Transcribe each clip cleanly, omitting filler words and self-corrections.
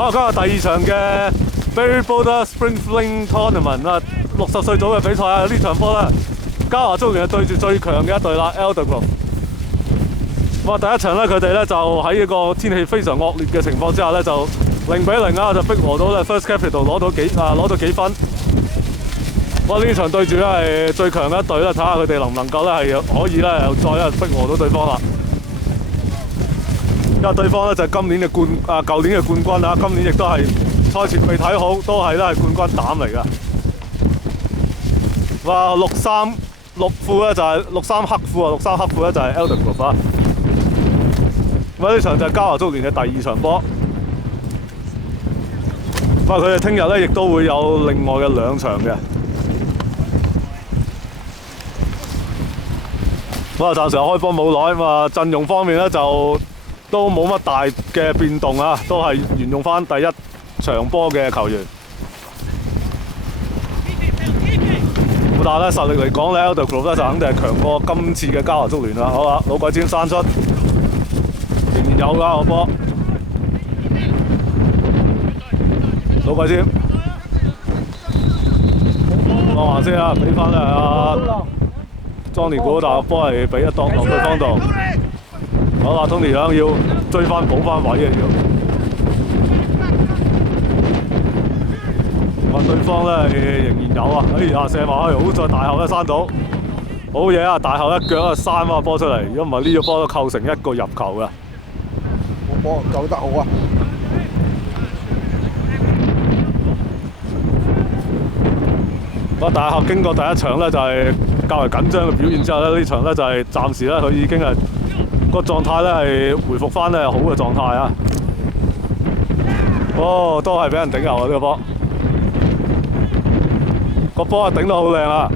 好，今日第2場嘅 Barry Boulder Spring Fling Tournament 啊，60歲組嘅比賽啊，呢場波咧，嘉華足聯係對住最強嘅一隊啦 Aldergrove。咁啊，第一場咧，佢哋咧就喺一個天氣非常惡劣嘅情況之下咧，就0-0啊，就逼和到咧 First Capital 攞到幾分。哇！呢場對住咧係最強嘅一隊咧，睇下佢哋能唔能夠咧係可以咧又再逼和到對方啦。因為對方咧就係舊年嘅冠軍啊，今年亦都係賽前未睇好，都係咧係冠軍膽嚟㗎。哇！63褲咧就係63黑褲啊，63黑褲咧就係 Aldergrove 啊。咁呢場就係嘉華足聯嘅第2場波。咁啊，佢哋聽日咧亦都會有另外嘅2場嘅。咁啊，暫時開波冇耐，咁啊陣容方面咧就都冇乜大嘅變動啊，都係沿用翻第1場波嘅球員。但係咧實力嚟講咧 ，Aldergrove 咧就肯定係強過今次嘅嘉華足聯啦。好啦，老鬼尖山出，仍然有㗎個波。老鬼尖，放橫先啊，俾翻咧阿 Johnny 估，但係波係俾一檔落對方度。好啦 ，Tony 想要追翻補翻位啊要。話對方咧仍然有啊，哎呀射埋去，好在大後咧閂到，好嘢啊！大後一腳啊閂翻個波出嚟，如果唔係呢個波都構成一個入球㗎。個波救得好啊！大後經過第1場咧就係較為緊張嘅表現之後咧，呢場咧就係暫時咧佢已經係個狀態咧係回復翻咧好嘅狀態啊！哦，都係俾人頂入啊！呢個波，個波啊頂得好靚啊！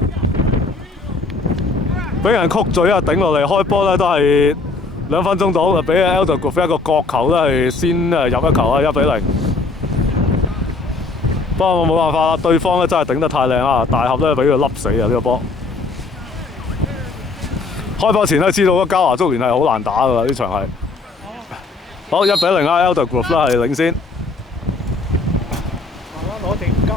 俾人曲嘴啊頂落嚟，開波咧都係2分鐘到，就俾 Aldergrove 一個角球咧係先入一球啊，1-0。不過我冇辦法啦，對方咧真係頂得太靚啊！大合咧俾佢笠死啊！呢個波開波前咧知道嘉華足聯係好難打㗎啦，呢場係好1-0啊 ！Aldergrove 啦係領先。攞定急！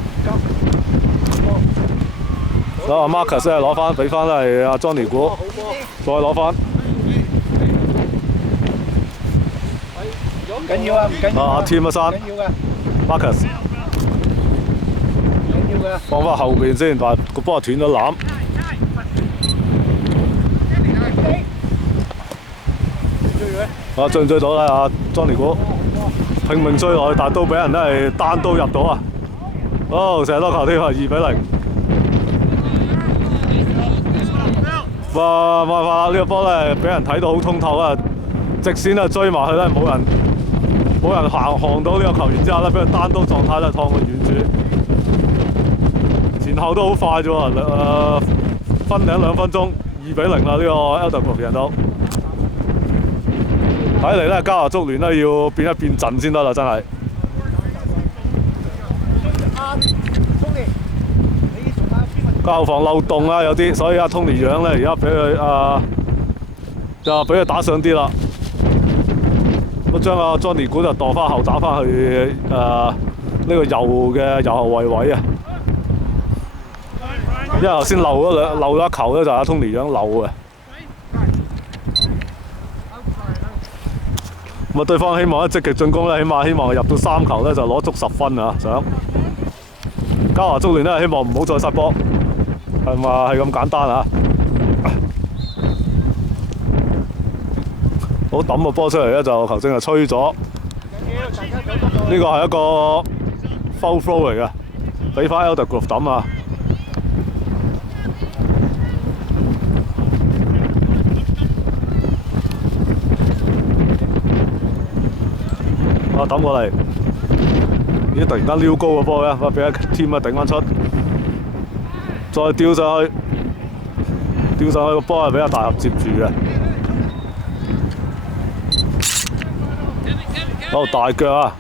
攞阿 Marcus 咧攞翻，俾翻咧係阿 Johnny 估，再攞翻。唔緊要啊，唔緊要。阿 Tim 山 ，Marcus。放翻後邊先，但係個波斷咗攬。追唔追到咧？阿 Johnny 估拼命追落去，但係都俾人咧係單刀入到啊！哦，成日多球添啊，2-0。哇！冇辦法啦，呢個波咧俾人睇到好通透啊！直線啊追埋去咧，冇人行到呢個球員之下咧，俾佢單刀狀態咧趟佢遠處。前後都好快啫喎，分領2分鐘，2-0啦！呢個 Aldergrove 贏到。睇嚟咧，嘉華足聯咧要變一變陣先得啦，真係。個後防漏洞啊，有啲，所以阿 Tony 楊咧而家俾佢就俾佢打上啲啦。咁將阿 Johnny 估就墮翻後打翻去呢個右後衞位啊。因為頭先漏咗一球咧，就係阿 Tony 楊漏嘅。咁啊，對方希望咧積極進攻咧，起碼希望入到3球咧，就攞足10分啊！想嘉華足聯咧，希望唔好再失波，係咪係咁簡單啊？好抌個波出嚟咧，就球證就吹咗。呢個係一個 foul throw 嚟嘅，俾翻 Aldergrove 抌啊！抌過嚟，咦！突然間撩高個波嘅，俾阿 Tim 頂翻出，再吊上去，個波係俾阿大合接住嘅。好大腳啊！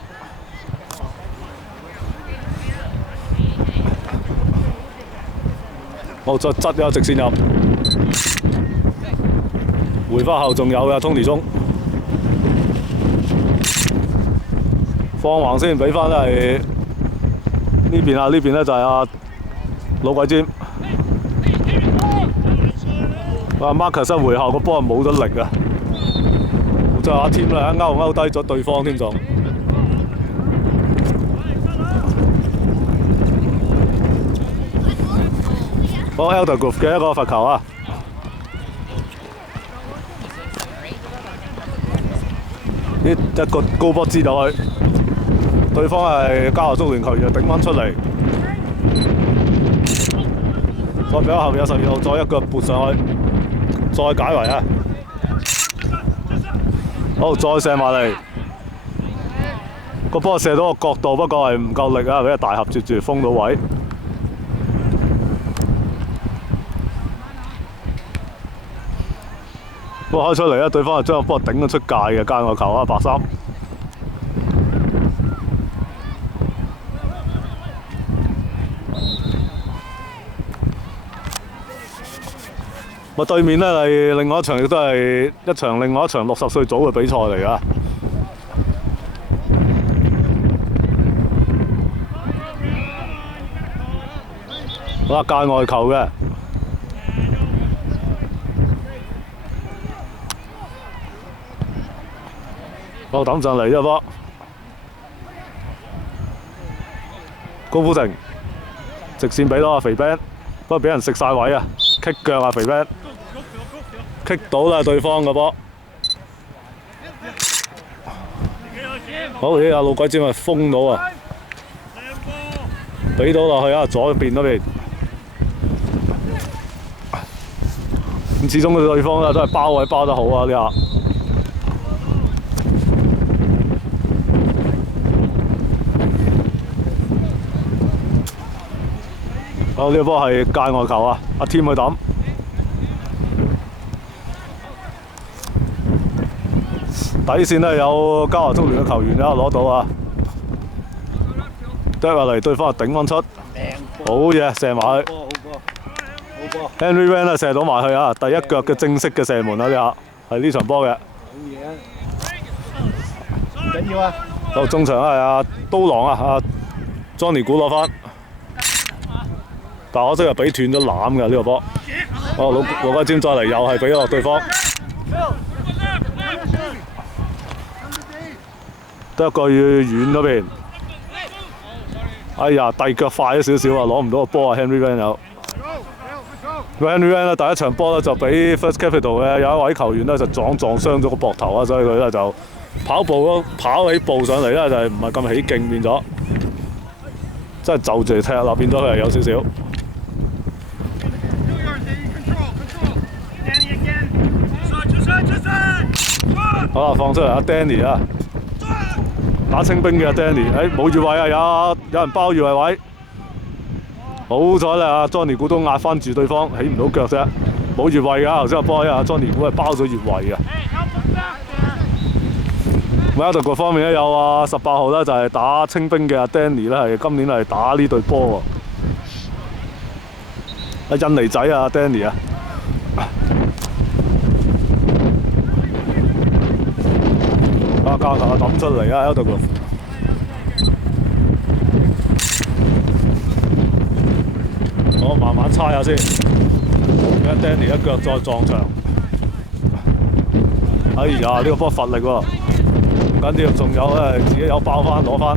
好再側有直線入，回翻後仲有嘅 Tony 中。放橫先，俾翻係呢邊啊！呢邊咧就係阿老鬼尖。阿 Marcus 回後個波冇咗力啊！就阿 Tim 啦，勾低咗對方添仲。好 Eldergrove 嘅一個罰球啊！呢一個高波接落去，對方係加華足聯球員就頂翻出嚟，再俾後面有12號再一腳撥上去，再解圍啊！好，再射埋嚟，個波射到個角度，不過係唔夠力啊！俾個大盒接住封到位。波開出嚟啊！對方係將個波頂咗出界嘅，間個球啊，白衫。對面呢係另外一場，亦都係另外一場60歲組嘅比賽嚟㗎。好啦，界外球嘅。好，等陣嚟呢個波，高富城直線俾到阿肥 Ben， 不過俾人食晒位啊，棘腳啊肥 Ben， 棘到啦對方個波。好，呢阿老鬼尖咪封到啊，俾到落去啊，左邊嗰邊。咁始終對方咧都係包位包得好啊呢下。好，呢個波係界外球啊！阿 Tim 去抌，底線咧有加華足聯嘅球員喺度攞到啊！剁落嚟，對方就頂翻出，好嘢射埋去。Henry Van 射到埋去啊！第一腳嘅正式嘅射門啊！呢下係呢場波嘅。好嘢啊！唔緊要啊！好，中場係阿刀郎啊！阿 Johnny 古攞翻。但可惜又俾斷咗攬嘅呢個波。哦，老鬼尖再嚟又係俾咗落對方，得一個遠嗰邊。哎呀，遞腳快咗少少啊，攞唔到個波啊 ！Henry Van 有。Henry Van 咧第一場波咧就俾 First Capital 嘅有一位球員咧就撞傷咗個膊頭啊，所以佢咧就跑起步上嚟咧就係唔係咁起勁變咗，真係就住踢啦，變咗佢係有少少。好啦，放出嚟阿 Danny 啊，打清兵嘅阿 Danny， 冇越位啊，有人包越位位，好彩咧阿 Johnny 古都壓翻住對方，起唔到腳啫，冇越位㗎，頭先個波阿 Johnny 古係包咗越位嘅。咁喺度各方面咧有啊18號咧就係打清兵嘅阿 Danny 咧係今年係打呢隊波喎，印尼仔啊 Danny 啊。教球抌出嚟啊！喺度我慢慢猜下先，俾 Danny 一腳再撞牆。哎呀！呢個波乏力喎，唔緊要，仲有咧自己有爆翻攞翻。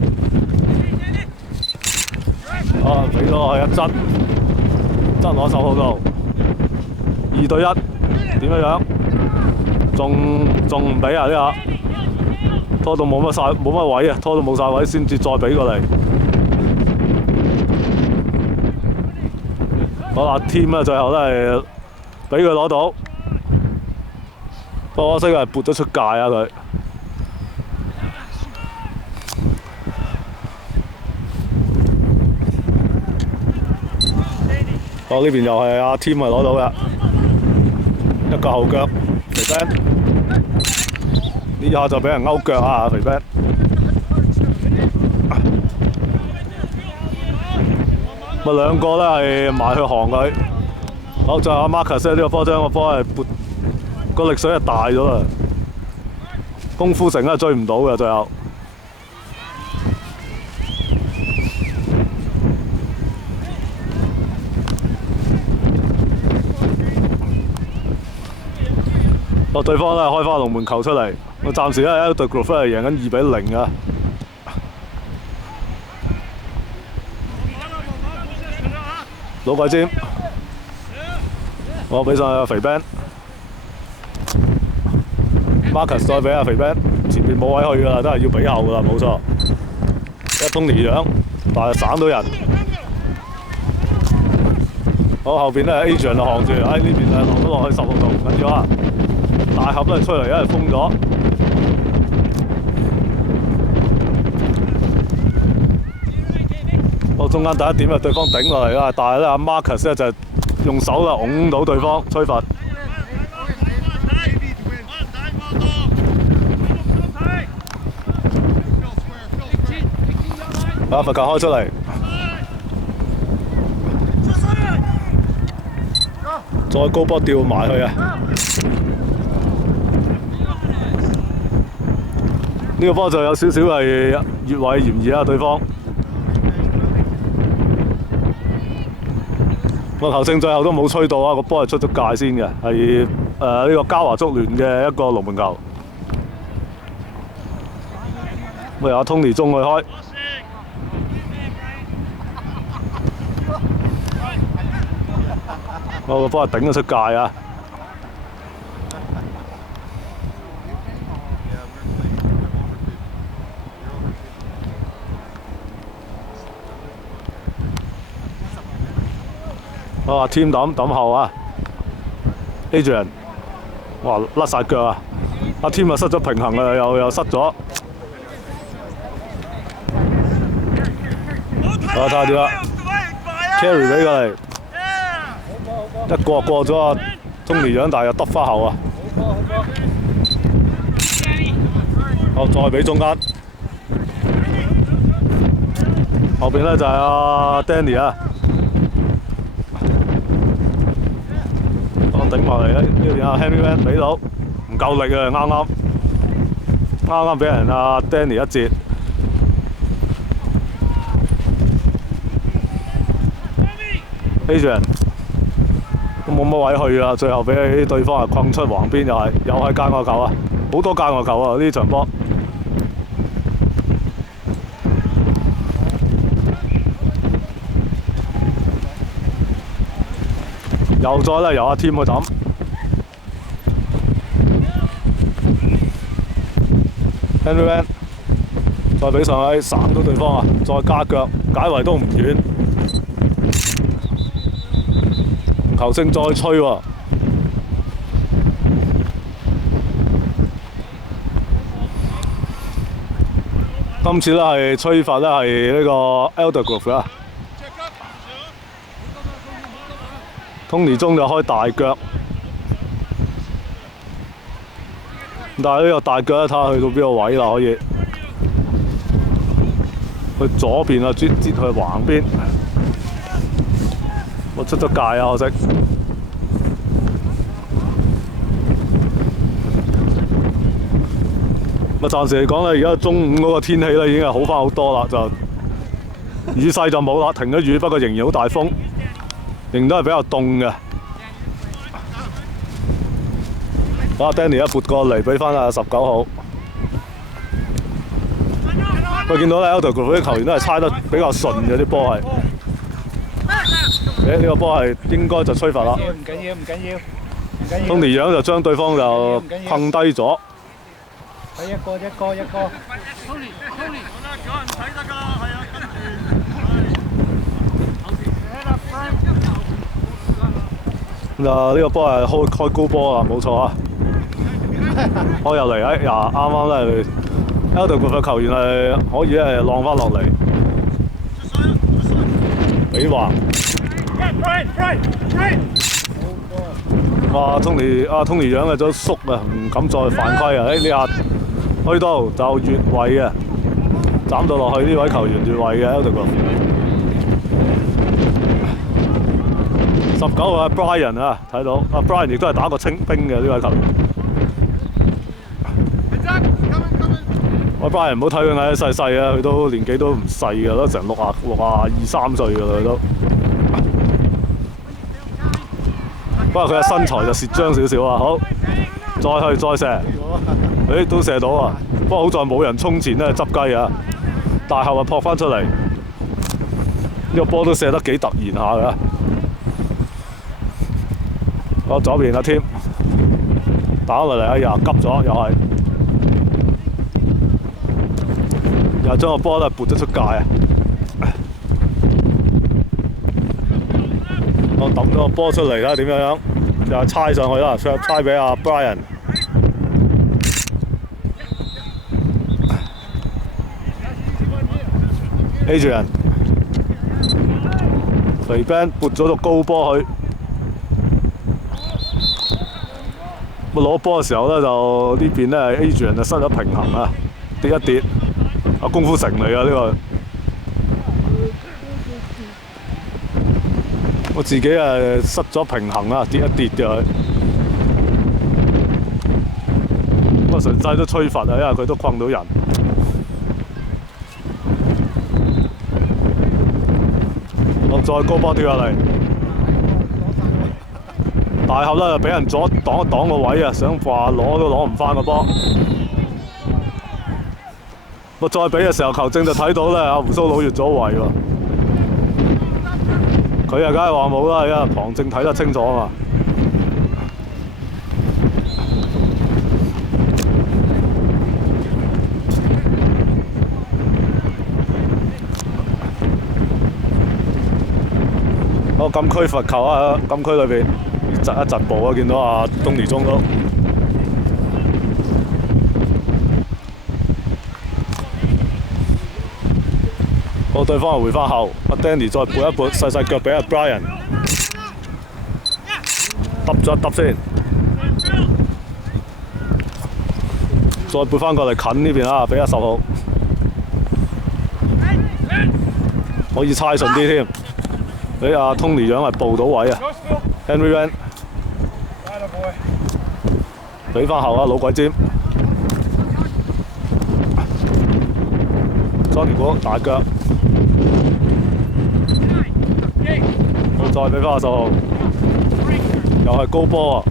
啊！俾咗我一質攞手好度，2對1，點樣？仲唔俾啊？呢下？拖到冇乜位啊，拖到冇晒位先至再俾過嚟。好啦 ，Team 啊，最後都係俾佢攞到，不過可惜係撥咗出界啊佢。好，呢邊又係阿 Team 係攞到嘅，一個後腳肥 Ben。呢下就俾人勾腳啊，肥 Ben。咪兩個咧係埋去行佢。好，就阿 Marcus 呢個波將個波係撥個力水係大咗啦。功夫城咧追唔到嘅最後。對方咧開翻龍門球出嚟，我暫時咧 Elder Grove 係贏緊2-0啊！老鬼尖，我俾上阿肥 Ben。Marcus 再俾阿肥 Ben， 前面冇位去㗎啦，都係要俾後㗎啦，冇錯。一Tony樣，但係省到人。好，後邊咧 Adrian 就行住，喺呢邊就落咗落去16度，唔緊要啊。大盒都係出嚟，因為封咗。好，中間第一點啊，對方頂落嚟啦，但係咧阿 Marcus 咧就用手啦擁到對方，吹罰。把罰球開出嚟，再高波吊埋去啊！呢個波就有少少係越位嫌疑啊，對方。個球證最後都冇吹到啊，個波係出咗界先嘅，係呢個嘉華足聯嘅一個龍門球。咁由阿 Tony 中去開。我個波係頂咗出界啊！哇 ！Team 抌後啊 ！Adrian， 哇甩晒腳啊！阿 Team 又失咗平衡啊，又失咗。睇下點啦 ，carry 俾佢嚟。一過咗啊 ，Tony 樣，但係又得翻後啊！好，再俾中間，後邊咧就係阿 Danny 啊，我頂埋嚟咧，呢邊阿 Henry Van 俾到，唔夠力啊，啱啱俾人阿 Danny 一截。Adrian 都冇乜位去啊，最後俾對方係困出橫邊，又係界外球啊！好多界外球啊！呢場波又再咧由阿 Team 去抌 ，Henry Van 再俾上去，省到對方啊！再加腳解圍都唔遠。球證再吹喎，今次咧係吹罰咧係呢個 Elder Grove 啊 ，Tony 中就開大腳，但係呢個大腳咧睇下去到邊個位啦，可以去左邊啊，擠去橫邊。我出咗界啊！可惜。咁暫時嚟講咧，而家中午嗰個天氣咧已經係好翻好多啦，就雨勢就冇啦，停咗雨，不過仍然好大風，仍然都係比較凍嘅。阿 Danny 一撥過嚟，俾翻阿19號。我見到咧 Elder Grove 啲球員都係猜得比較順嘅啲波係。呢個波係應該就吹罰啦。唔緊要。Tony 樣就將對方就困低咗。睇一個。咁就呢個波係開高波啊，冇錯啊。開入嚟啱啱咧 ，Elder Grove 嘅球員係可以係浪翻落嚟，比橫。哇 ！Tony 樣嘅都縮啊，唔敢再犯規啊！呢下去到就越位嘅，斬到落去呢位球員越位嘅 Elder Grove。19個 Brian 啊，睇到阿 Brian 亦都係打過清兵嘅呢位球員。Brian 唔好睇佢矮細細啊，佢都年紀都唔細㗎，都成62、63歲㗎啦，佢都。不過佢嘅身材就蝕張少少啊，好。再去再射，誒都射到啊！不過好在冇人衝前咧執雞啊，大後啊撲翻出嚟，呢個波都射得幾突然下㗎。好，左邊阿 Tim 打落嚟，哎呀急咗又係，又將個波咧撥咗出界啊！我抌咗個波出嚟啦，點樣？又係猜上去啦，猜俾阿 Brian。Adrian 肥 Ben 撥咗個高波去，攞波嘅時候咧就呢邊咧 Adrian 就失咗平衡啊，跌一跌。啊功夫城嚟啊呢個，我自己失咗平衡啊，跌一跌嘅佢。咁啊順勢都吹罰啊，因為佢都困到人。再高波跳下嚟，大合咧就俾人擋一擋個位啊，想話攞都攞唔翻個波。我再俾嘅時候，球證就睇到咧，阿胡鬚佬越咗位喎。佢啊，梗係話冇啦，因為旁證睇得清楚啊嘛。個禁區罰球啊！禁區裏邊窒一窒步啊！見到阿東尼中都。好，對方係回翻後，阿 Danny 再撥一撥，細細腳俾阿 Brian， 揼咗一揼先，再撥翻過嚟近呢邊啊！俾阿10號，可以猜順啲添。俾阿 Tony 樣係報到位啊 ，Henry Van 俾翻後啊，老鬼尖 ，Johnny 哥大腳，我再俾翻阿10號，又係高波啊！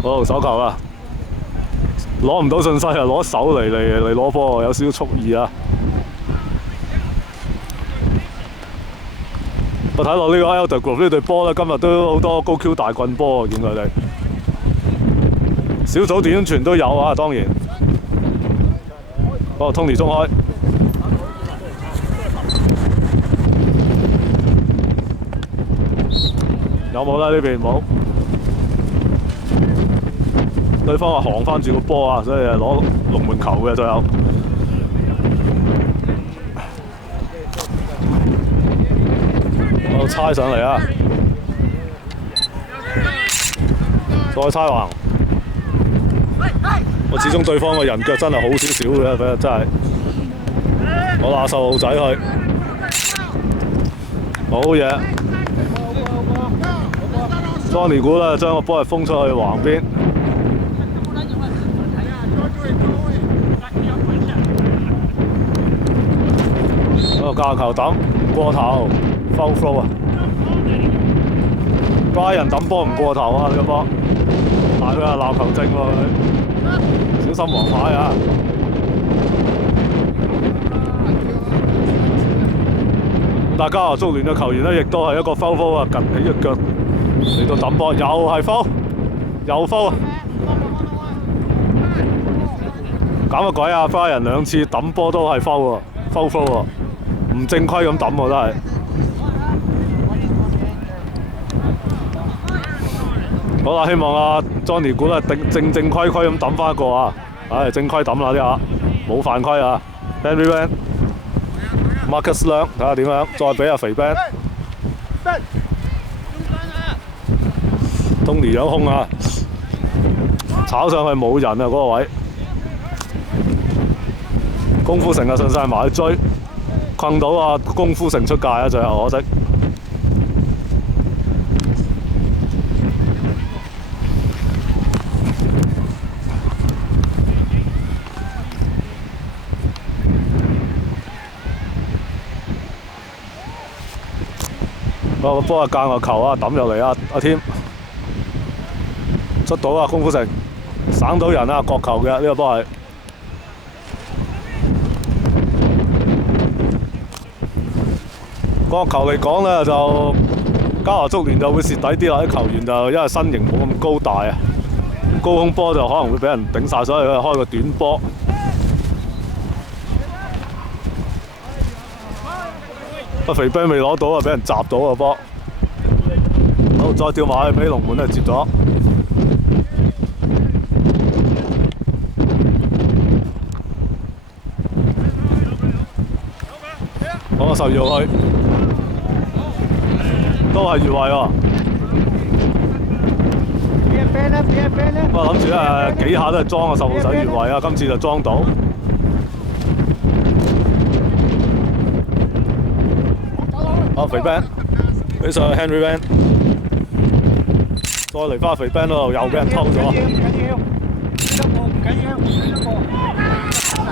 好手球啊，攞唔到順勢啊，攞手嚟攞波，有少少蓄意啊！我睇落呢個 Elder Group 呢隊波咧，今日都好多高 Q 大棍波啊！見佢哋小組短傳都有啊，當然。哦 ，Tony 中開，有冇咧？呢邊冇。對方係行翻住個波啊，所以係攞龍門球嘅最後。我猜上嚟啊！再猜橫。我始終對方嘅人腳真係好少少嘅，佢真係。我拿10號仔去，好嘢。Johnny 估咧將個波係封出去橫邊。個架球抌過頭 ，foul throw 啊 ！Brian 抌波唔過頭啊！呢個波，但係佢係鬧球證喎佢，小心黃牌啊！大家啊，足聯嘅球員咧，亦都係一個 foul throw 啊，趌起隻腳嚟到抌波，又係 foul， 又 foul 啊！搞乜鬼啊 ！Brian 2次抌波都係 foul 喎 ，foul throw 喎。唔正規咁抌喎，真係。好啦，希望阿 Johnny 估咧正規咁抌翻一個啊！唉，正規抌啦呢下，冇犯規啊 ！Henry Van、Marcus Leung 睇下點樣，再俾阿肥 Ben。Tony 樣空啊！炒上去冇人啊嗰個位。功夫城啊順勢埋去追。困到啊！功夫城出界啊！最後可惜。個波啊間個球啊抌入嚟啊！阿添出到啊，功夫城省到人啊，角球嘅呢個波係。角球嚟講咧，就嘉華足聯就會蝕底啲啦，啲球員就因為身形冇咁高大啊，高空波就可能會俾人頂晒，所以佢開個短波。肥兵未攞到啊，俾人閘到個波。好，再跳埋去俾龍門接咗。好，12號去，都係越位喎。我諗住幾下都係裝個10號仔越位啊，今次就裝到。好，肥 Ben 俾上去 Henry Ben， 再嚟翻肥 Ben 嗰度又俾人偷咗。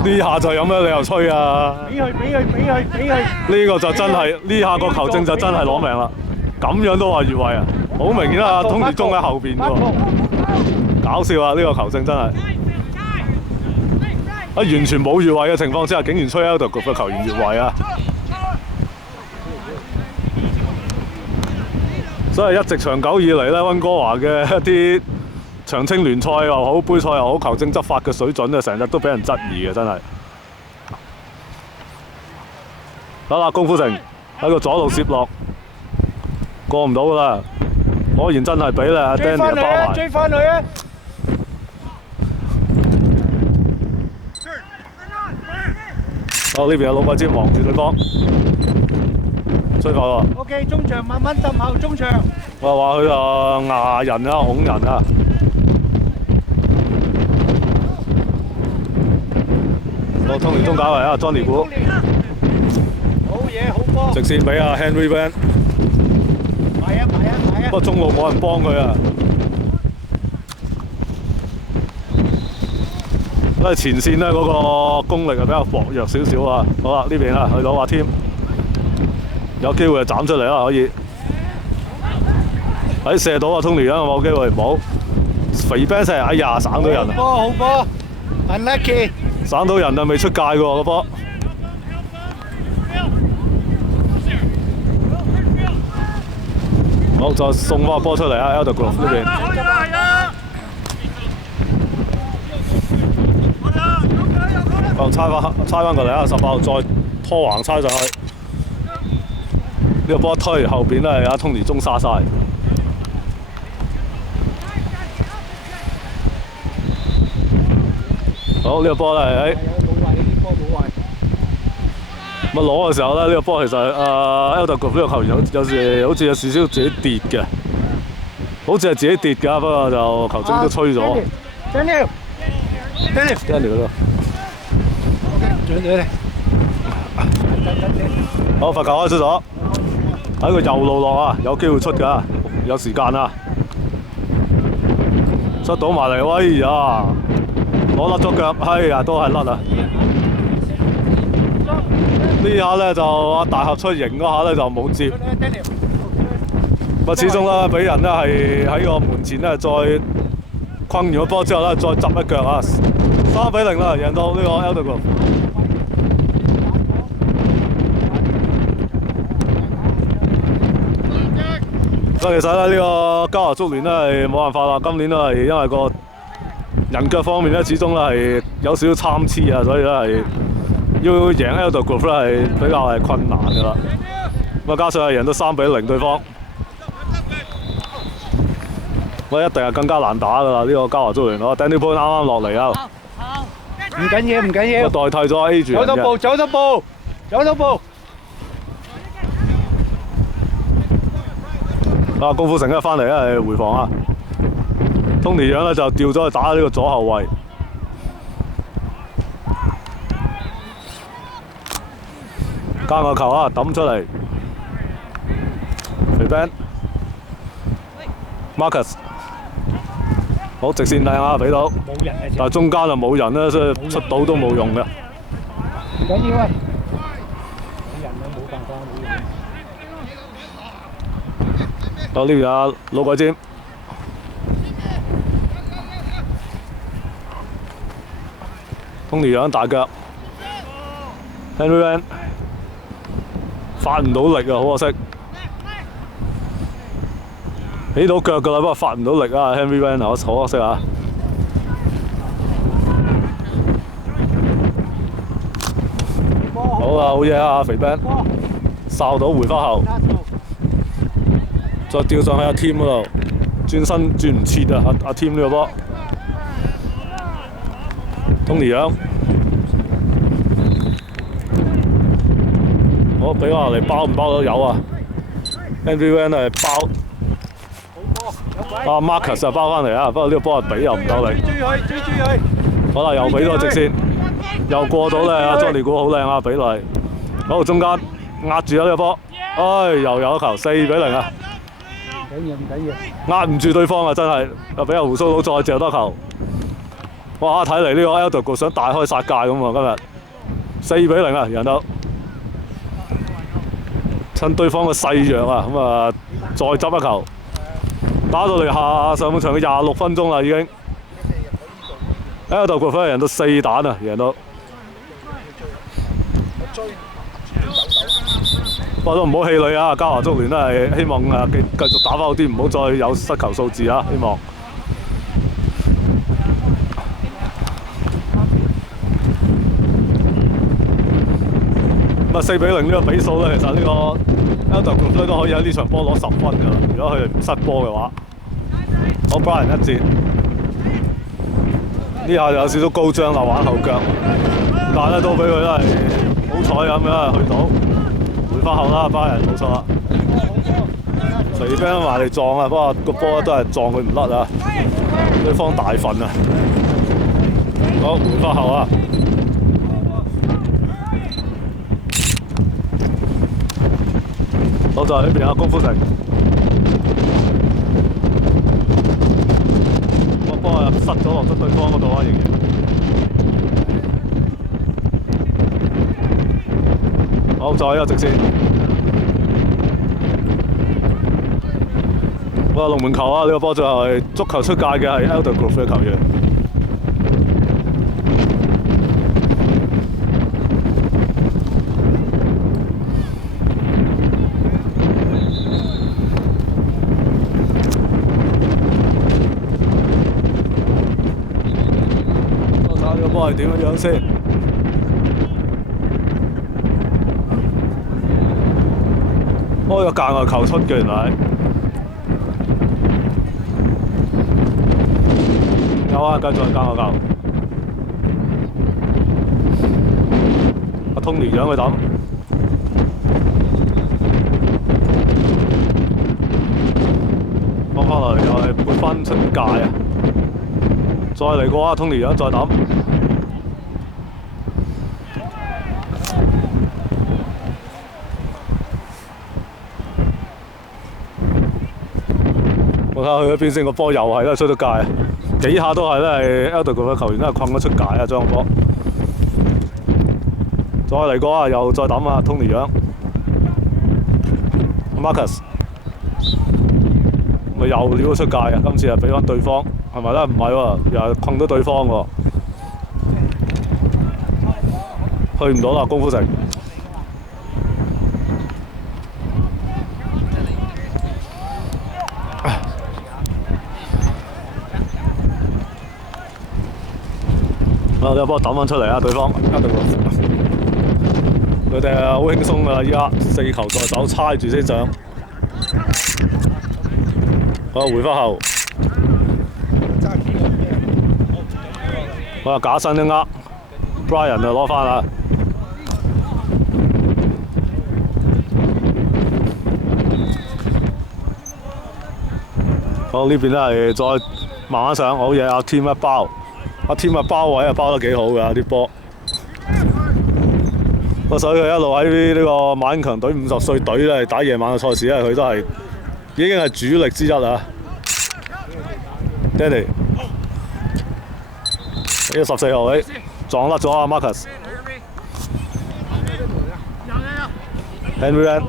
呢下就有咩理由吹啊？俾佢！呢個就真係呢下個球證就真係攞命啦！咁樣都話越位啊！好明顯啊，通鐵中喺後邊喎，搞笑啊！呢個球證真係完全冇越位嘅情況之下，竟然吹 Elder Group 嘅球員越位啊！所以一直長久以嚟咧，溫哥華嘅一啲長青聯賽又好、杯賽又好，球證執法嘅水準啊，成日都俾人質疑嘅，真係。好啦，功夫城喺個左路攝落，過唔到噶啦，果然真係俾啦 Danny 包埋。追翻佢啊！好，呢邊有老鬼尖望住對方。吹球喎 ！OK， 中場慢慢揼後中場。我話佢牙人啊，恐人啊！我通連中解圍啊 ，Johnny 估。好嘢，好波。直線俾阿 Henry Van。埋啊！不過中路冇人幫佢啊。因為前線咧嗰個功力係比較薄弱少少啊。好啦，呢邊啊，去到阿 Tim。有機會就斬出嚟啦，可以。喺射到啊 ，Tony 啊，冇機會冇。肥 Ben 射，哎呀，省到人啊！好波 ，unlucky。省到人啊，未出界嘅喎個波。好，再送翻個波出嚟啊 ，Elder Group 呢邊。好，猜翻過嚟啊，18號再拖橫猜上去。呢個波推後邊咧係阿 Tony 中沙晒。好，呢個波咧係咁攞嘅時候咧，呢個波其實Elder Group 呢個球員有時好似有少少自己跌嘅，好似係自己跌㗎，不過就球證都吹咗。Daniel 嗰度。好，罰球開出咗。喺個右路落啊，有機會出㗎，有時間啊，出到埋嚟，哎呀，攞甩咗腳，哎呀，都係甩啊！呢下咧就阿大俠出營嗰下咧就冇接，不過始終啦，俾人咧係喺個門前咧再困完個波之後咧再執一腳啊，3-0啦，贏到呢個 Elder Group。其實咧，呢個嘉華足聯咧係冇辦法啦。今年都係因為個人腳方面咧，始終咧係有少少參差啊，所以咧係要贏 Elder Group 咧係比較係困難㗎啦。咁啊，加上係贏到3-0對方，我一定係更加難打㗎啦。呢個嘉華足聯咯 ，Danny Point 啱啱落嚟啊，唔緊要。我代替咗 A 住。走多步。啊！功夫城咧翻嚟咧係回防啊 ，Tony 樣咧就調咗去打呢個左後衞，加個球啊，抌出嚟，肥 Ben，Marcus， 好直線靚啊，俾到，但係中間就冇人咧，所以出到都冇用嘅。唔緊要啊，冇人啊，冇辦法。到呢邊啊，老鬼尖， Tony 楊大腳 ，Henry Van 發唔到力啊，好可惜。起到腳㗎啦，不過發唔到力啊 ，Henry Van 好可惜啊。好啊，好嘢啊，肥 Ben， 哨到回翻後，再吊上去阿 Tim 嗰度，轉身轉唔切啊！阿 Tim 呢個波 ，Tony 楊，我俾我嚟包唔包都有啊 ，Henry Van 係包。阿 Marcus 就包翻嚟啊，不過呢個波係俾又唔夠力。追佢！好啦，又俾咗直線，又過到咧。阿 Johnny 估好靚啊，比例。好，中間壓住咗呢個波，唉，又有一球，4-0啊！唔緊要。壓唔住對方啊，真係又俾阿胡鬚佬再借多球。哇！睇嚟呢個 Elder 想大開殺戒咁啊，今日4-0啊，贏到。趁對方嘅勢弱啊，咁啊再執一球。打到嚟上半場嘅26分鐘啦，已經。Elder 贏到4蛋啊，贏到。不過都唔好氣餒啊！嘉華足聯都係希望繼續打翻好啲，唔好再有失球數字啊！希望。咁啊4-0呢個比數咧，其實呢個 Elder 咧都可以喺呢場波攞10分㗎啦。如果佢唔失波嘅話，好 Brian 一節，呢下就有少少高張啦，玩後腳，但係咧都俾佢都係好彩咁樣去到。回翻後啦，Brian冇錯啦。肥 Ben 埋嚟撞啊，不過個波都係撞佢唔甩啊，對方大份啊。好，回翻後啊。好在呢邊啊，功夫城。個波啊塞咗落咗對方嗰度啊，仍然。好，再一個直線。哇！龍門球啊！呢個波最後係足球出界嘅係 Elder Grove 嘅球員。我睇下呢個波係點樣先。開個界外球出嘅原來。有啊，繼續係界外球。阿 Tony 讓佢抌，放翻嚟又係撥翻出界啊！再嚟過啊 ，Tony 讓再抌。我睇下去咗邊先，個波又係咧出咗界，幾下都係咧係 Elder 嘅球員都係困咗出界啊！將個波再嚟過啊，又再抌啊 ，Tony 楊 ，Marcus 咪又撩咗出界啊！今次係俾翻對方，係咪咧？唔係喎，又係困咗對方喎，去唔到啦，功夫城。我哋幫我抌翻出嚟啊！對方佢哋係好輕鬆㗎，依家4球在手，猜住先上。好，回翻後。我假身一呃 ，Brian 就攞翻啦。好，呢邊都係再慢慢上，好嘢！阿 Tim 一包。阿 Tim 啊包位啊包得幾好㗎啲波，所以佢一路喺呢個馬英強隊50歲隊咧打夜晚嘅賽事咧，佢都係已經係主力之一啊 ！Danny 呢個14號位撞甩咗啊 Marcus。Henry Van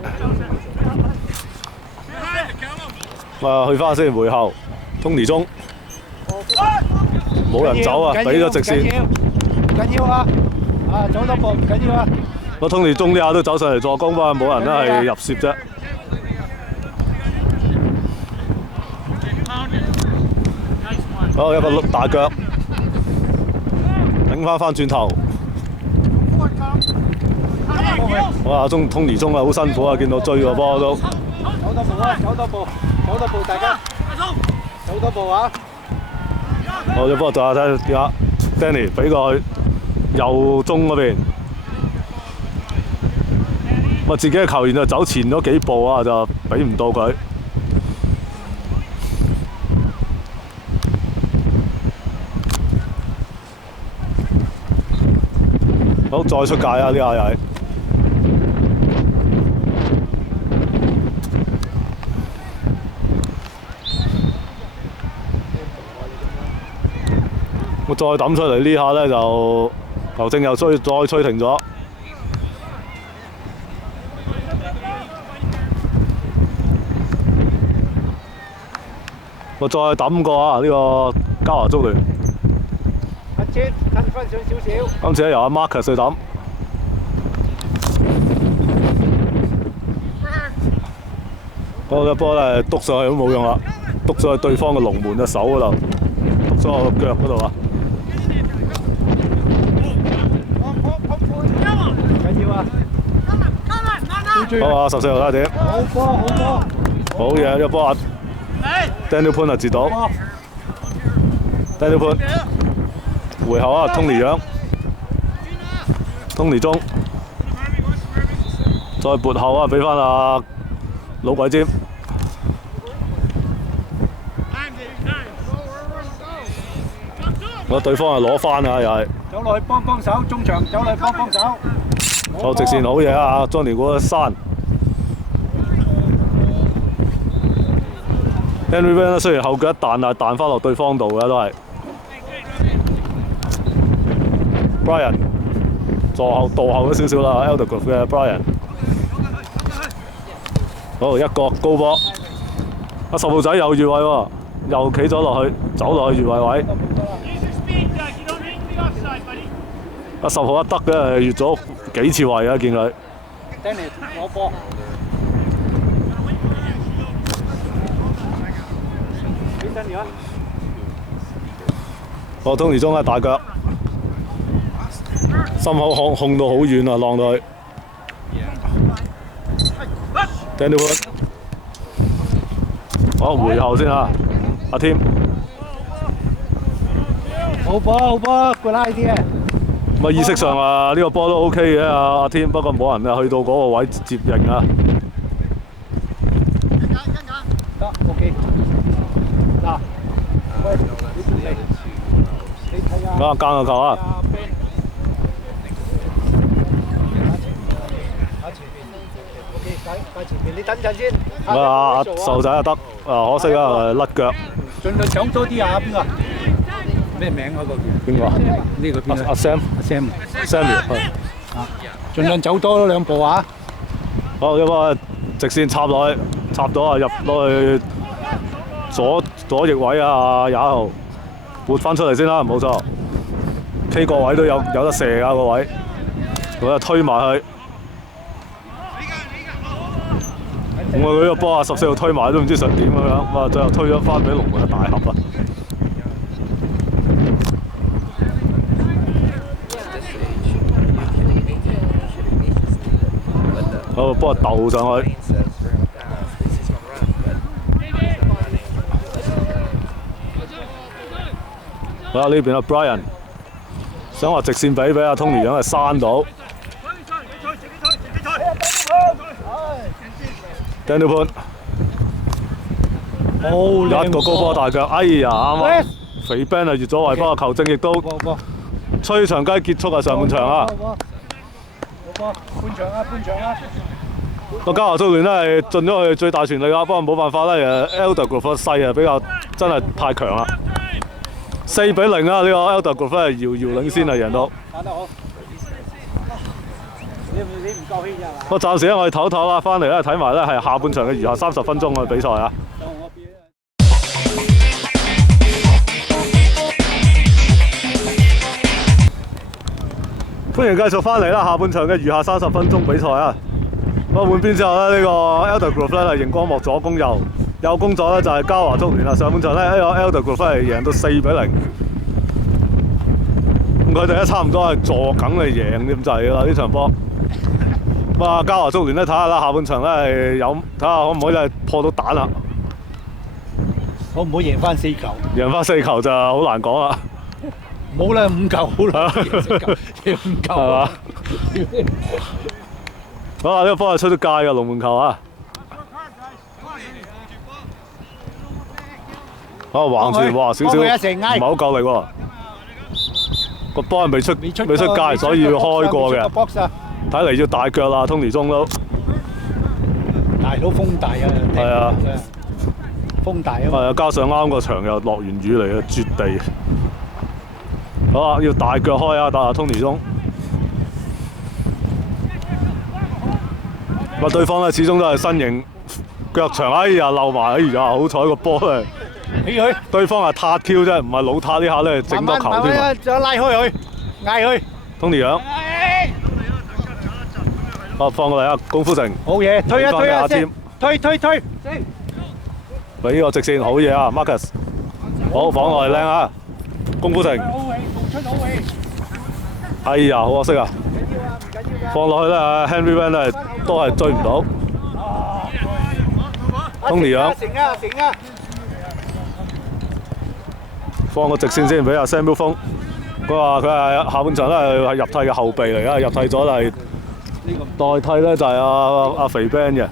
去翻先回後 ，Tony 中。冇人走啊！俾咗直線。緊要啊！啊，走多步唔緊要啊！個通年中呢下都走上嚟助攻，不過冇人都係入攝啫。好，一個大腳頂翻轉頭。哇！通年中啊，好辛苦啊，見到追個波都。走多步啊！走多步，走多步，大家走多步啊！我隻波就睇下點啊 ，Danny 俾佢右中嗰邊。我自己嘅球員就走前咗幾步啊，就俾唔到佢。好，再出界啊！呢下又係。我再抌出嚟呢下咧就球證又再吹停咗。我再抌過啊！呢個嘉華足聯。阿姐跟翻上少少。今次咧由阿 Marcus 去抌。嗰個波咧篤上去都冇用啦，篤上去對方嘅龍門嘅手嗰度，篤咗我個腳嗰度啊！緊要啊！好啊，14號睇下點。好波，好波。好嘢，呢個波啊 ！Daniel 潘啊截到 ，Daniel 潘回後啊，Tony 楊 ，Tony 中，再撥後啊，俾翻阿老鬼尖。我對方係攞翻啊，又係。走落去幫手，中場走落去幫手。好直線好嘢啊！Johnny 嗰個山。Henry Van 雖然後腳一彈，但係彈翻落對方度嘅都係。Brian 倒後咗少少啦 ，Eldergrove 嘅 Brian。好一個高波，阿10號仔又越位喎，又企咗落去，走落去越位位。阿10號一得嘅，越咗幾次位啊！見佢。Danny 攞波。我Tony中咧大腳，心口控到好遠啊，浪到去。Daniel Wood， 好回後先啊，阿添。好波，好波，good idea。咁啊意識上啊呢個波都 OK 嘅阿添，不過冇人啊去到嗰個位接應啊。得 OK。嗱，喂，你睇下。咁啊間個球啊！喺前面，你等陣先。阿壽仔啊得，可惜啊甩腳。盡量搶多啲啊！邊個？咩名嗰個叫？邊個？呢個邊阿 Sam。Samuel 係。啊，盡量走多兩步啊！好，一個直線插落去，插到啊入落去左翼位啊廿1號，撥翻出嚟先啦，冇錯。K 個位都有得射㗎個位，佢就推埋去。咁我呢個波啊14號推埋都唔知想點咁樣，哇！最後推咗翻俾龍門嘅大盒啊！好，幫我鬥上去。好啦，呢邊阿 Brian 想話直線俾阿 Tony 樣係閂到。Daniel 潘，一個高波大腳，哎呀啱啊！肥 Ben 啊越咗位，不過球證亦都吹長雞結束啊上半場啊！半場啊，半場啊！個嘉華足聯都係盡咗佢最大全力啊，不過冇辦法啦，Eldergrove 勢啊比較真係太強啦，4-0啊！呢個 Eldergrove 係遙遙領先啊，贏到。打得好。你唔夠氣咋？我暫時咧，我哋唞唞啦，翻嚟咧睇埋咧係下半場嘅餘下30分鐘嘅比賽啊！歡迎繼續翻嚟啦！下半場嘅餘下30分鐘比賽啊！咁換邊之後咧，呢個 Elder Grove 咧係熒光幕左攻右攻咗咧就係嘉華足聯啦。上半場咧呢個 Elder Grove 係贏到4-0，咁佢哋咧差唔多係坐緊嚟贏咁滯㗎啦呢場波。咁啊嘉華足聯咧睇下啦，下半場咧係有睇下可唔可以係破到蛋啦？可唔可以贏翻4球？贏翻4球就好難講啦。冇啦，5球好啦，贏5球係嘛？好啊！呢個波係出咗界嘅龍門球啊！好橫傳，哇少少唔係好夠力喎。個波係未出界，所以要開過嘅。睇嚟要大腳啦，Tony 中都。大佬風大啊！係啊，風大啊嘛。係啊，加上啱個場又落完雨嚟嘅絕地。好啊，要大腳開啊，打下 Tony 中。咁啊，對方咧始終都係身形腳長，哎呀漏埋，哎呀好彩個波咧。起佢。對方係撻 Q 啫，唔係老撻呢下咧整多球添啊！再拉開佢，嗌佢。Tony 楊。啊，放過嚟啊，功夫城。好嘢，推啊，推。俾個直線，好嘢啊 ，Marcus。好，放落嚟靚啊！功夫城，哎呀，好可惜啊！放落去咧 ，Henry Van 咧都係追唔到。Tony 楊，放個直線先俾阿 Samuel 峰。佢話佢係下半場咧係入替嘅後備嚟㗎，入替咗係代替咧就係阿肥 Ben 嘅。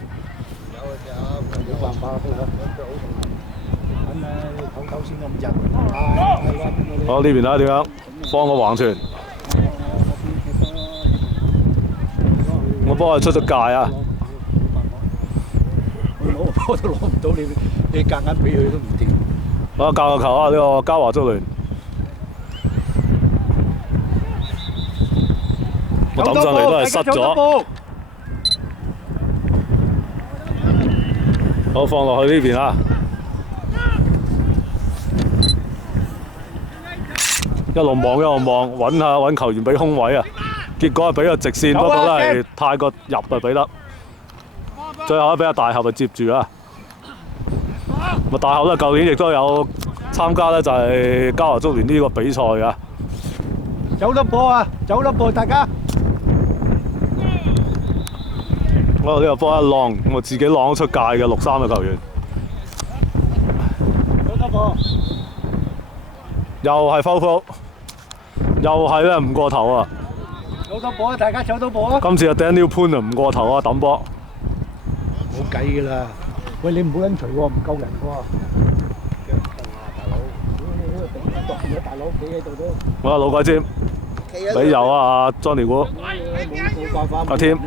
好呢邊睇下點樣，放個橫傳，我幫佢出咗界啊！攞波都攞唔到，你夾硬俾佢都唔掂。好教個球啊！呢個嘉華足聯，我抌上嚟都係失咗。好放落去呢邊啊！一路望，揾球員俾空位啊！結果係俾個直線，不過都係太過入啊，俾得。最後俾阿大俠接住啊！咁大俠咧，舊年亦都有參加咧，就係嘉華足聯呢個比賽㗎。走粒波啊！走粒波，大家。我呢個波一浪，我自己浪出界嘅63嘅球員。走粒波。又係 foul， 又係咧唔過頭啊！走到波啊！大家走到波啊！今次阿 Daniel Pan 啊唔過頭啊，抌波。冇計㗎啦！喂，你唔好撚除喎，唔夠人喎。大佬企喺度都。我老鬼尖，俾油啊！阿 Johnny 股，阿添，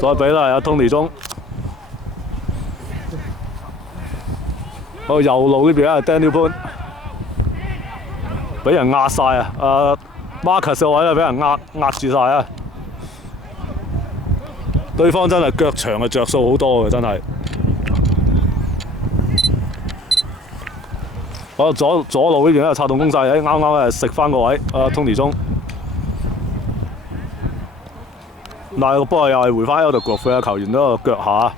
再俾啦阿 Tony 中。好右路呢邊啊 ，Daniel Pan。俾人壓晒啊！Marcus 嘅位咧俾人壓住晒啊！對方真係腳長嘅着數好多嘅，真係。好左路呢邊咧策動攻勢，啱啱咧食翻個位，Tony 中。但係個波又係回翻 Elder Grove 嘅球員嗰個腳下，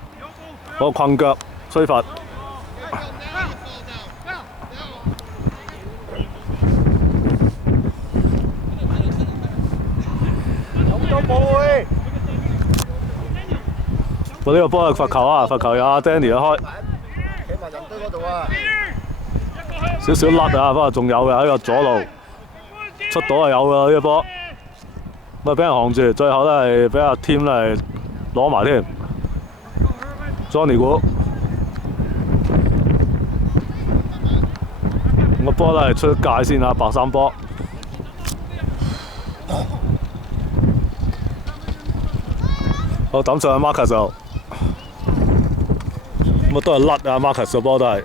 嗰個困腳吹罰。我呢個波係罰球啊！罰球有阿 Danny 開，企埋人堆嗰度啊！少少甩啊，不過仲有嘅喺個左路出到係有㗎呢個波，咁啊俾人扛住，最後咧係俾阿 Tim 咧攞埋添 ，Johnny 股，個波咧係出界先啊，白衫波。好抌上去 Marcus 度，咁啊都係甩啊 Marcus 個波都係。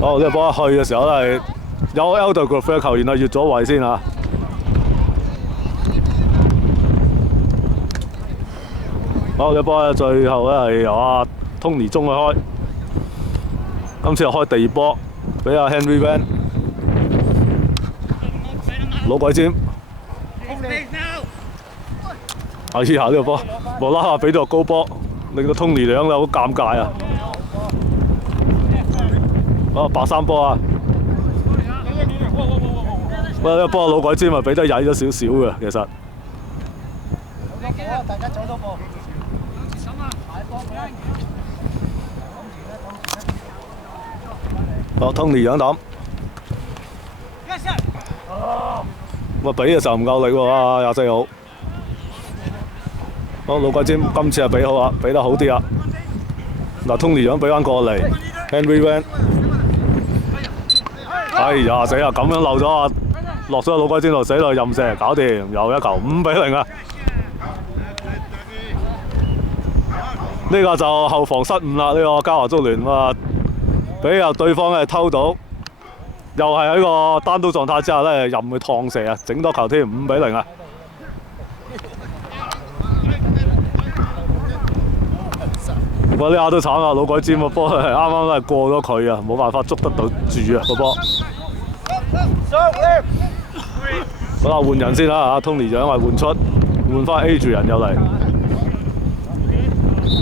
好呢個波一去嘅時候都係有 Elder Grove 嘅球員啊越咗位先啊。好呢個波最後咧係由阿 Tony 中去開，今次又開第二波，俾阿 Henry Van。老鬼尖。哎呀！呢個波無啦啦俾到個高波，令到 Tony 兩好尷尬啊！白衫波啊！喂，呢個波老鬼尖咪俾得曳咗少少嘅，其實。大家走多步。Tony 樣抌。喂，俾嘅時候唔夠力喎，24號。好，老鬼尖今次係俾好啊，俾得好啲啊！嗱 ，Tony 樣俾翻過嚟 ，Henry Van， 哎呀死啊！咁樣漏咗啊，落咗老鬼尖度死落任射，搞掂，又一球5-0啊！呢個就後防失誤啦，呢個嘉華足聯啊，俾入對方係偷到，又係喺個單刀狀態之下咧，任佢趟射啊，整多球添，5-0啊！哇！呢下都慘啊，老鬼尖個波係啱啱都係過咗佢啊，冇辦法捉得到住啊個波。好啦，換人先啦嚇 ，Tony 就因為換出，換翻 Adrian 入嚟。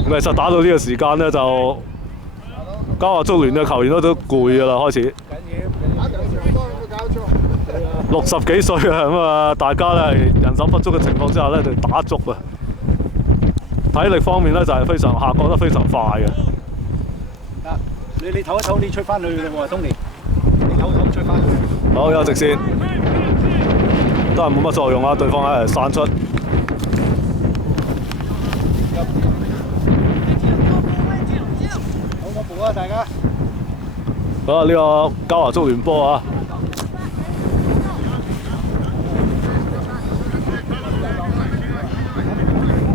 咁其實打到呢個時間咧，就嘉華足聯嘅球員都攰㗎啦，開始。60幾歲啊，咁啊，大家咧人手不足嘅情況之下咧，就打足啊。體力方面咧就係非常下降得非常快嘅。你唞一唞，你出翻去啦喎，東尼。你唞一唞出翻去。好，有直線，都係冇乜作用啊！對方係散出。好多步啊，大家。好啊，呢個嘉華足聯波啊！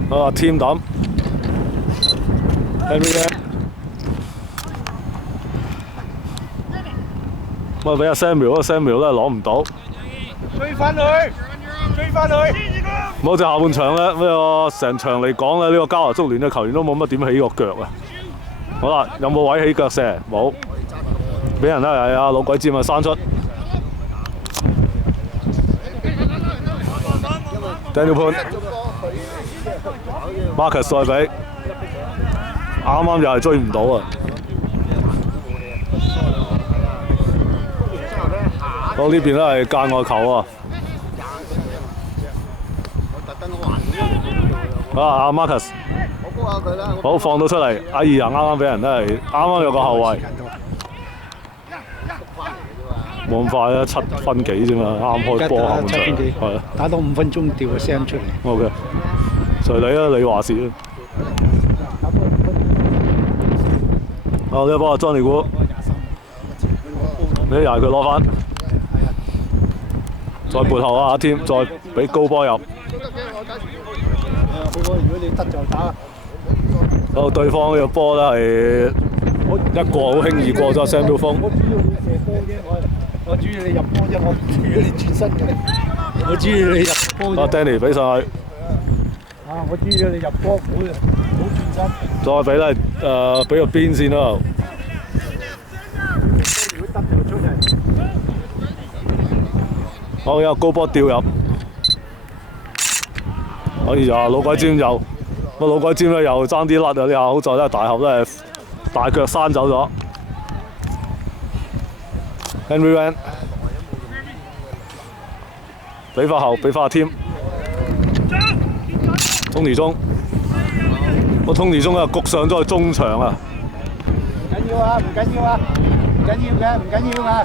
好啊，team 抌 ，Henry Van， 咁啊俾阿 Samuel 咧攞唔到，追翻去，追翻去。好似下半場咧，呢個成場嚟講咧，呢個嘉華足聯嘅球員都冇乜點起過腳啊！好啦，有冇位起腳射？冇，俾人咧係啊老鬼尖啊生出 ，Daniel Pan。Marcus 再俾，啱啱又係追唔到啊！好呢邊咧係界外球啊！阿 Marcus， 好放到出嚟，哎呀啱啱俾人咧係啱啱有個後衞，冇咁快啊，7分幾啫嘛，啱開波後半場，係啊，打到5分鐘掉個聲出嚟。OK。隨你啊，你話事啊！哦，呢個波啊，莊尼古，你又係佢攞翻，再撥後啊，阿添，再俾高波入。如果你得就打。好，對方呢個波咧係一個好輕易過咗 Samuel 鋒。我主要你入波啫，我唔主要你轉身嘅。我主要你入波。阿 Danny 俾上去。我知你入波好轉身。再俾咧俾個邊線啦。如果得就出嚟。好，有高波掉入。哎呀，老鬼尖又，老鬼尖咧又爭啲甩啊！呢下好在咧大俠咧大腳閂走咗。Henry Van 俾翻後，俾翻阿添。Tony 中，Tony 中啊，焗上咗去中場啊！唔緊要啊，唔緊要啊，唔緊要嘅，唔緊要啊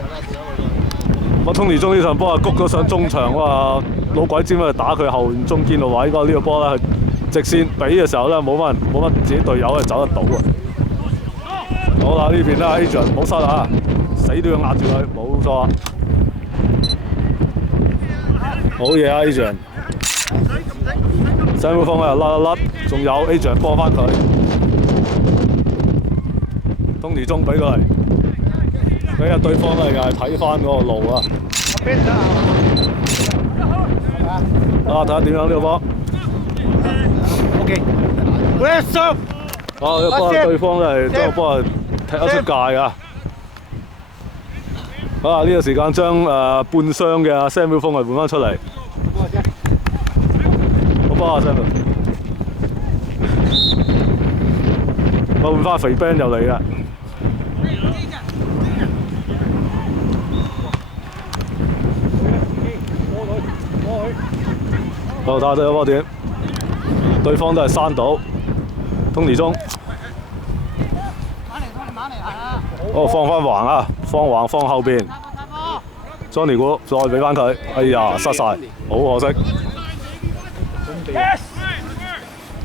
！Tony 中呢場波啊，谷咗上中場哇！老鬼尖啊，打佢後中堅個位，呢個波咧直線俾嘅時候咧，冇乜自己隊友係走得到啊！好啦，呢邊咧 Adrian 唔好失啊，死都要壓住佢，冇錯啊！好嘢啊 Adrian！ Samuel 鋒啊，甩，仲有 Adrian 幫翻佢 ，Tony 中俾佢嚟，俾啊對方咧又係睇翻嗰個路啊！睇下點樣呢個波 ？OK，West up。呢個波對方咧將個波係踢得出界㗎。啊！呢個時間將半傷嘅 Samuel 鋒係換翻出嚟。好幫下 Samuel。我換翻肥 Ben 入嚟嘅。好，睇下對波點，對方都係山島，Tony 中。哦，放翻橫啊，放橫放後邊。Johnny 估再俾翻佢，哎呀，失晒，好可惜。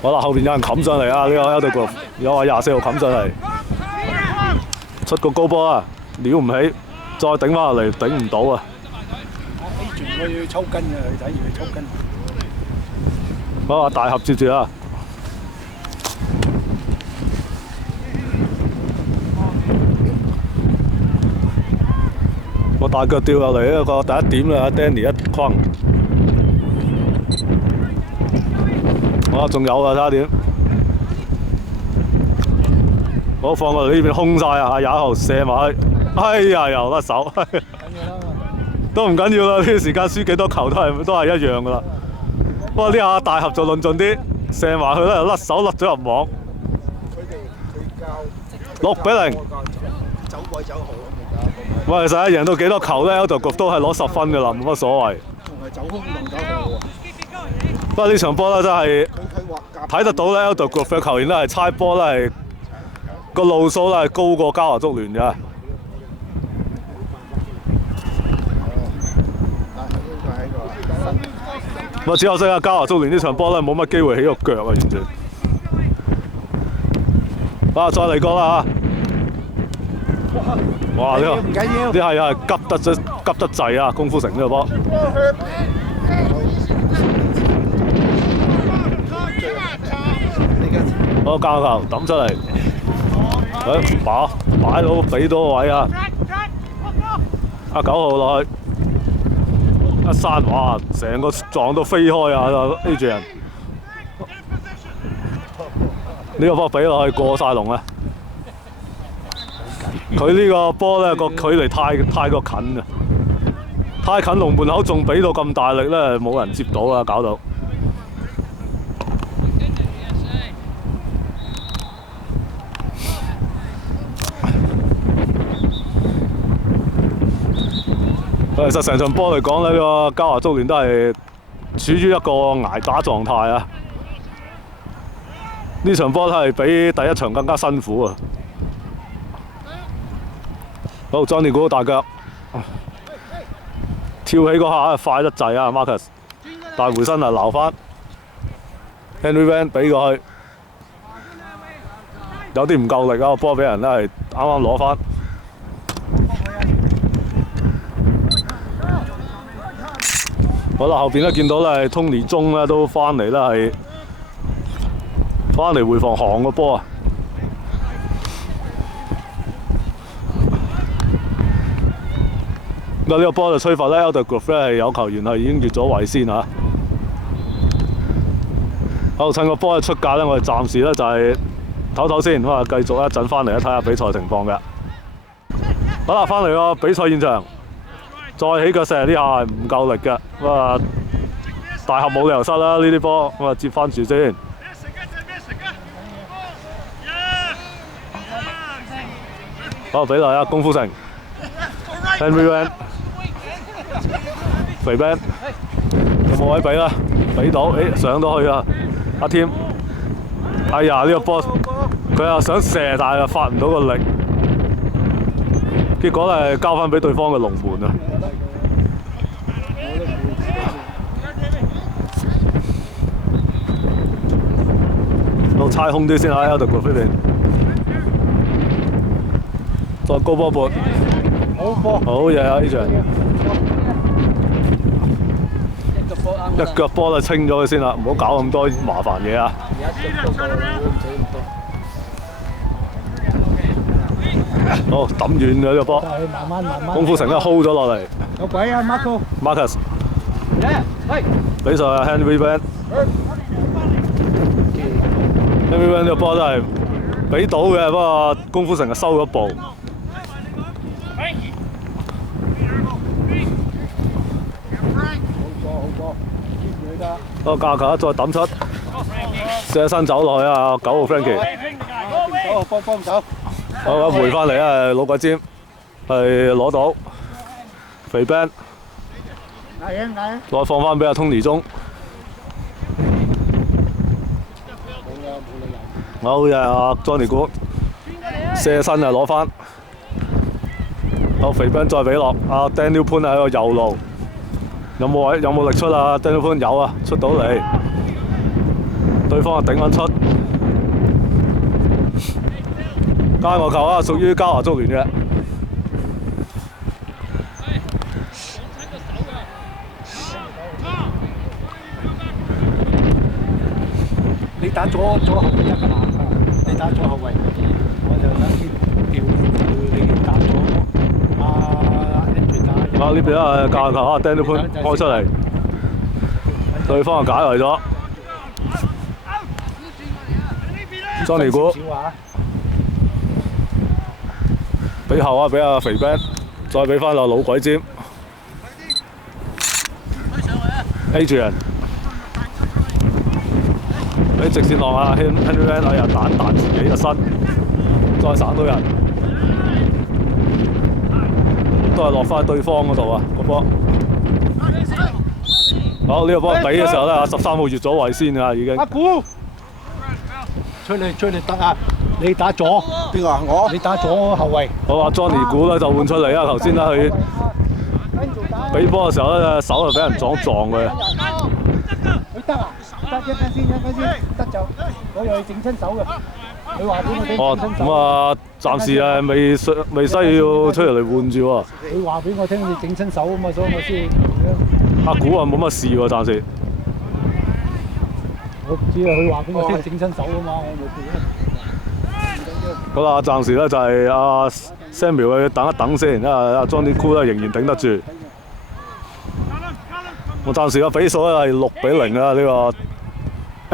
好啦，後邊有人冚上嚟啊！呢個 Eldergrove 有話24號冚上嚟，出個高波啊，撩唔起，再頂翻落嚟，頂唔到啊！睇住佢要抽筋嘅，睇住佢抽筋。好啊，大合接住啊！我大腳掉落嚟一個第一點啦 ，Danny 一框。好，仲有啊，睇下點。好，放過嚟呢邊空晒啊！廿1號射埋去，哎呀，又甩手。都唔緊要啦，呢個時間輸幾多球都係一樣噶啦。不過呢下大合就論盡啲，射埋去咧又甩手甩咗入網。6-0。走鬼走好。喂，其實贏到幾多球咧，Eldergrove都係攞10分噶啦，冇乜所謂。仲係走空同走好喎。不過呢場波咧真係睇得到咧，Eldergrove嘅球員咧係猜波咧係個路數咧係高過嘉華足聯嘅。我只可惜啊，嘉華足聯呢場波咧冇乜機會起個腳啊，完全。啊，再嚟個啦嚇！哇！呢個唔緊要，呢係急得滯啊！功夫城呢個波。好，交球抌出嚟，擺到俾到個位啊！9號落去，一閂哇，成個撞到飛開啊 ！Adrian 呢個波俾落去過晒龍啊！佢呢個波咧個距離太過近啊，太近龍門口仲俾到咁大力咧，冇人接到啊，搞到。其實成場波嚟講呢個嘉華足聯都係處於一個捱打狀態啊！呢場波係比第一場更加辛苦啊！好 ，Johnny 估大腳，跳起嗰下快得滯啊 ，Marcus， 但回身啊撈翻 ，Henry Van 俾過去，有啲唔夠力啊，個波俾人咧係啱啱攞翻。好啦，後邊咧見到咧 Tony 中咧都翻嚟啦，係翻嚟回防行個波啊！呢個波就吹罰咧 ，Eldergrove 咧係有球員係已經越咗位先嚇。好，趁個波一出界咧，我哋暫時咧就係唞唞先，咁啊繼續一陣翻嚟睇下比賽情況嘅。好啦，翻嚟個比賽現場。再起腳射呢下係唔夠力嘅，咁啊大合冇理由失啦呢啲波，咁啊接翻住先。好，俾嚟啊，功夫城 ，Henry Van， 肥 Ben， 有冇位俾啦？俾到，上到去啊，阿 Tim， 哎呀呢個波佢又想射，但係又發唔到個力，結果係交翻俾對方嘅龍門啊！到猜空啲先喺 Eldergrove 呢邊，再高波撥，好波，好嘢啊！呢場一腳波就清咗佢先啦，唔好搞咁多麻煩嘢啊！好抌遠咗呢個波，功夫城咧 hold 咗落嚟。有鬼啊 Marcus， 比賽啊 Henry Van。Henry Van 呢個波都係俾到嘅，不過功夫城係收咗步。個架球再抌出，射身走落去啊！9號 Frankie， 幫手。好回翻嚟啊！老鬼尖係攞到肥 Ben， 再放翻俾阿 Tony 中。好嘅，阿 Johnny 古射身啊攞翻。好肥 Ben 再俾落，阿 Daniel 潘喺個右路，有冇力出啊 ？Daniel 潘有啊，出到嚟，對方啊頂緊出，界外球啊，屬於嘉華足聯嘅。你打左後衞得㗎嘛？你打左後衞，我就等調你打左。啊！呢邊啊，界球啊 ，Daniel 潘開出嚟，對方就解圍咗。Johnny 古俾後啊，俾阿肥 Ben， 再俾翻落老鬼尖。Adrian 俾直線落啊 ，Henry Van 哎呀彈自己個身，再省到人。都係落翻對方嗰度啊！個波，好呢個波俾嘅時候咧，13號越咗位先㗎已經。阿古，出嚟得啊！你打左，邊個啊？我。你打左後衞。好啊 ，Johnny 古咧就換出嚟啊！頭先咧佢俾波嘅時候咧，手就俾人撞佢。佢得啊！得一間先，得就我又係整親手嘅。佢話俾我聽。哦，咁啊，暫時誒未需要出嚟換住喎。佢話俾我聽，你整親手啊嘛，所以我先。阿古啊，冇乜事喎，暫時。我唔知啊，佢話俾我聽整親手啊嘛，我冇好啦，暫時咧就係阿 Samuel 去等一等先，因為阿 Johnny Cool 咧仍然頂得住。我暫時嘅比數咧係6-0啊！呢個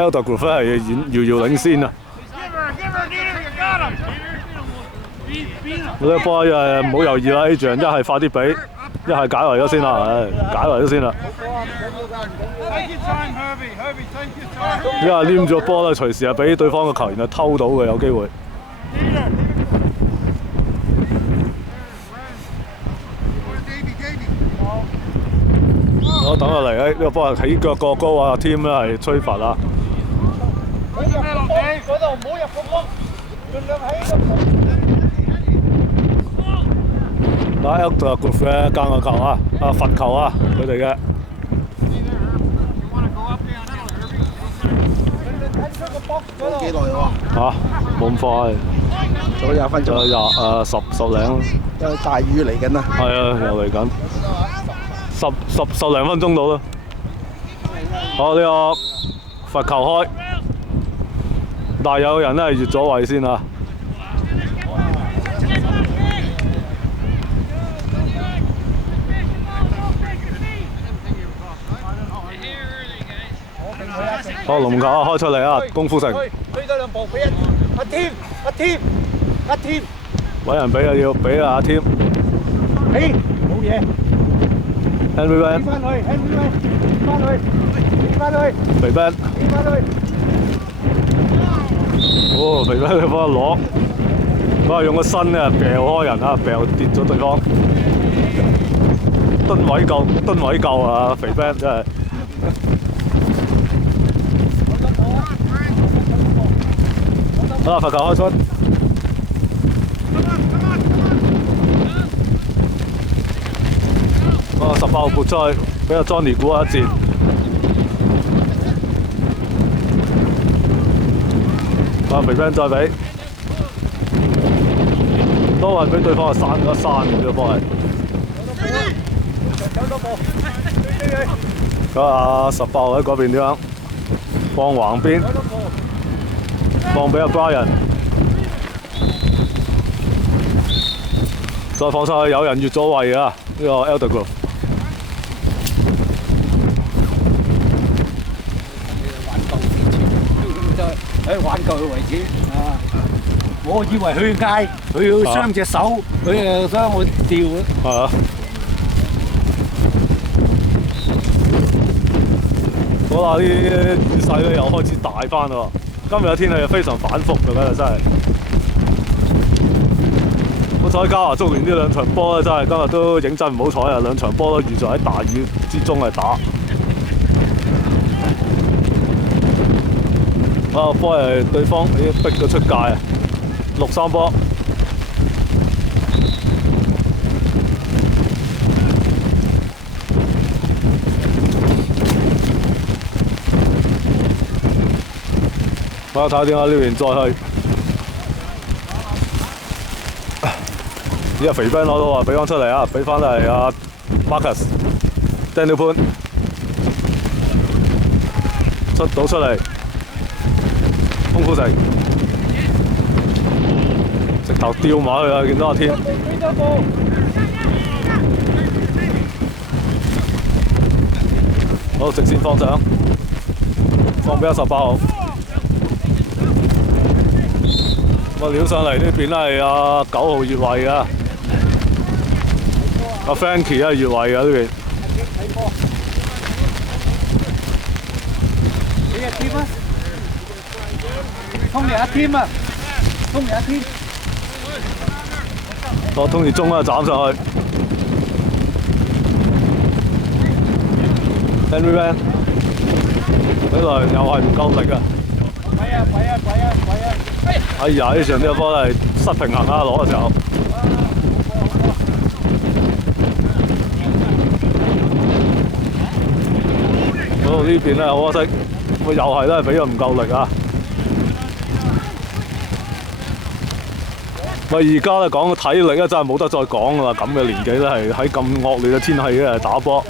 Elder Grove 係遙遙領先啊！呢個波唔好猶豫啦 ，Adrian 一係快啲俾，一係解圍咗先啦，解圍咗先啦。因為黏住個波咧，隨時係俾對方嘅球員係偷到嘅，有機會。我等落嚟，呢個波係起腳過高啊 ，Team 咧係吹罰啊！嗰度唔好入個波，盡量喺個。嗱 ，Elder Grove 嘅間外球啊，罰球啊，佢哋嘅。幾耐喎？嚇，冇咁快，仲有20分鐘。仲有10零。有大雨嚟緊啊！係啊，又嚟緊。10零分鐘到啦。好，呢個罰球開，但係有人咧係越咗位先啊。好，龍球啊，開出嚟啊，功夫城。推多兩步，俾阿添，揾人俾啊，要俾啊，阿添。俾，冇嘢。Henry Van， 翻去，肥 Ben， 哦，肥 Ben 佢幫我攞，佢用個身咧掉開人啊，掉跌咗對方，噸位夠啊，肥 Ben 真係。好啦，罰球開出。18號撥出去，俾阿 Johnny 估一截。肥 Ben 再俾，都係俾對方係閂咗閂嘅呢個波係。咁啊，18號喺嗰邊點樣？放橫邊，放俾阿 Brian， 再放上去，有人越咗位啊！呢個 Elder Grove。喺挽救佢為止啊！我以為佢嗌，佢要傷隻手，佢誒想我吊啊！係啊！好好啦，啲雨勢咧又開始大翻啦。今日嘅天氣係非常反覆嘅，真係。好彩嘉華足聯呢兩場波咧，真係今日都認真唔好彩啊！兩場波都遇在喺大雨之中係打。啊，波係對方已經逼咗出界啊！6-3波。我睇下點解呢邊再去。依家肥 Ben 攞到啊，俾翻出嚟啊，俾翻嚟阿 Marcus、Daniel Pan 出嚟，功夫城直頭吊馬去啊！見到阿天，好直線放上，放俾阿18號。我撩上嚟呢邊咧係阿9號越位嘅，阿 Frankie 係越位嘅呢邊。你嘅 team 啊，通你一 team 啊，通你一 team。我通住中啦，斬上去。Henry Van 呢度又係唔夠力啊！哎呀！呢場呢個波係失平衡啊，攞嘅時候。好呢邊咧好可惜，又係咧俾佢唔夠力啊！咪而家咧講體力咧真係冇得再講㗎啦，咁嘅年紀咧係喺咁惡劣嘅天氣咧打波，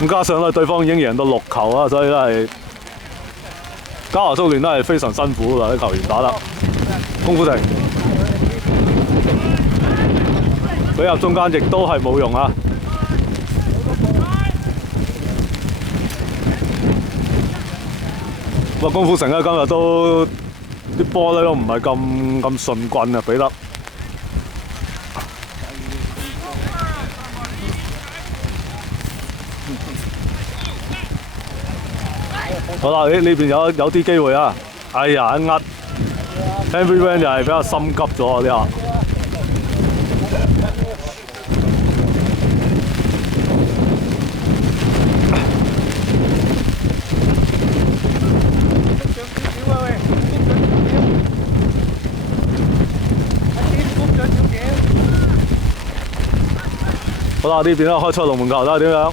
咁加上咧對方已經贏到6球啊，所以咧係。嘉華足聯都係非常辛苦㗎，啲球員打得。功夫城俾入中間亦都係冇用啊！咁啊，功夫城咧今日都啲波咧都唔係咁順棍啊，俾得。好啦，呢邊有啲機會啊！哎呀，一呃 ，Henry Van 又係比較心急咗啊！呢下。好啦，呢邊咧開出龍門球睇下點樣。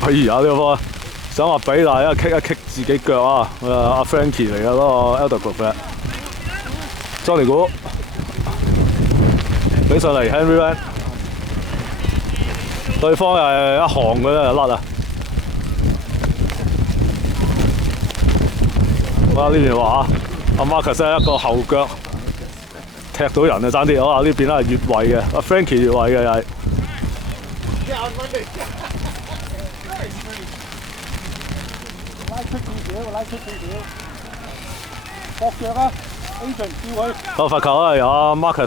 哎呀！呢個波想話俾，但係一棘自己腳啊！阿 Frankie 嚟嘅嗰個 Elder Group 嘅 Johnny 古俾上嚟 Henry Van， 對方又係一行嘅咧甩啊！哇！呢邊話阿 Marcus 一個後腳踢到人啊，爭啲！好啊，呢邊咧係越位嘅，阿 Frankie 越位嘅又係。拉出少少，搏腳啊 ！Agent 叫佢。個罰球啊，由阿 Marcus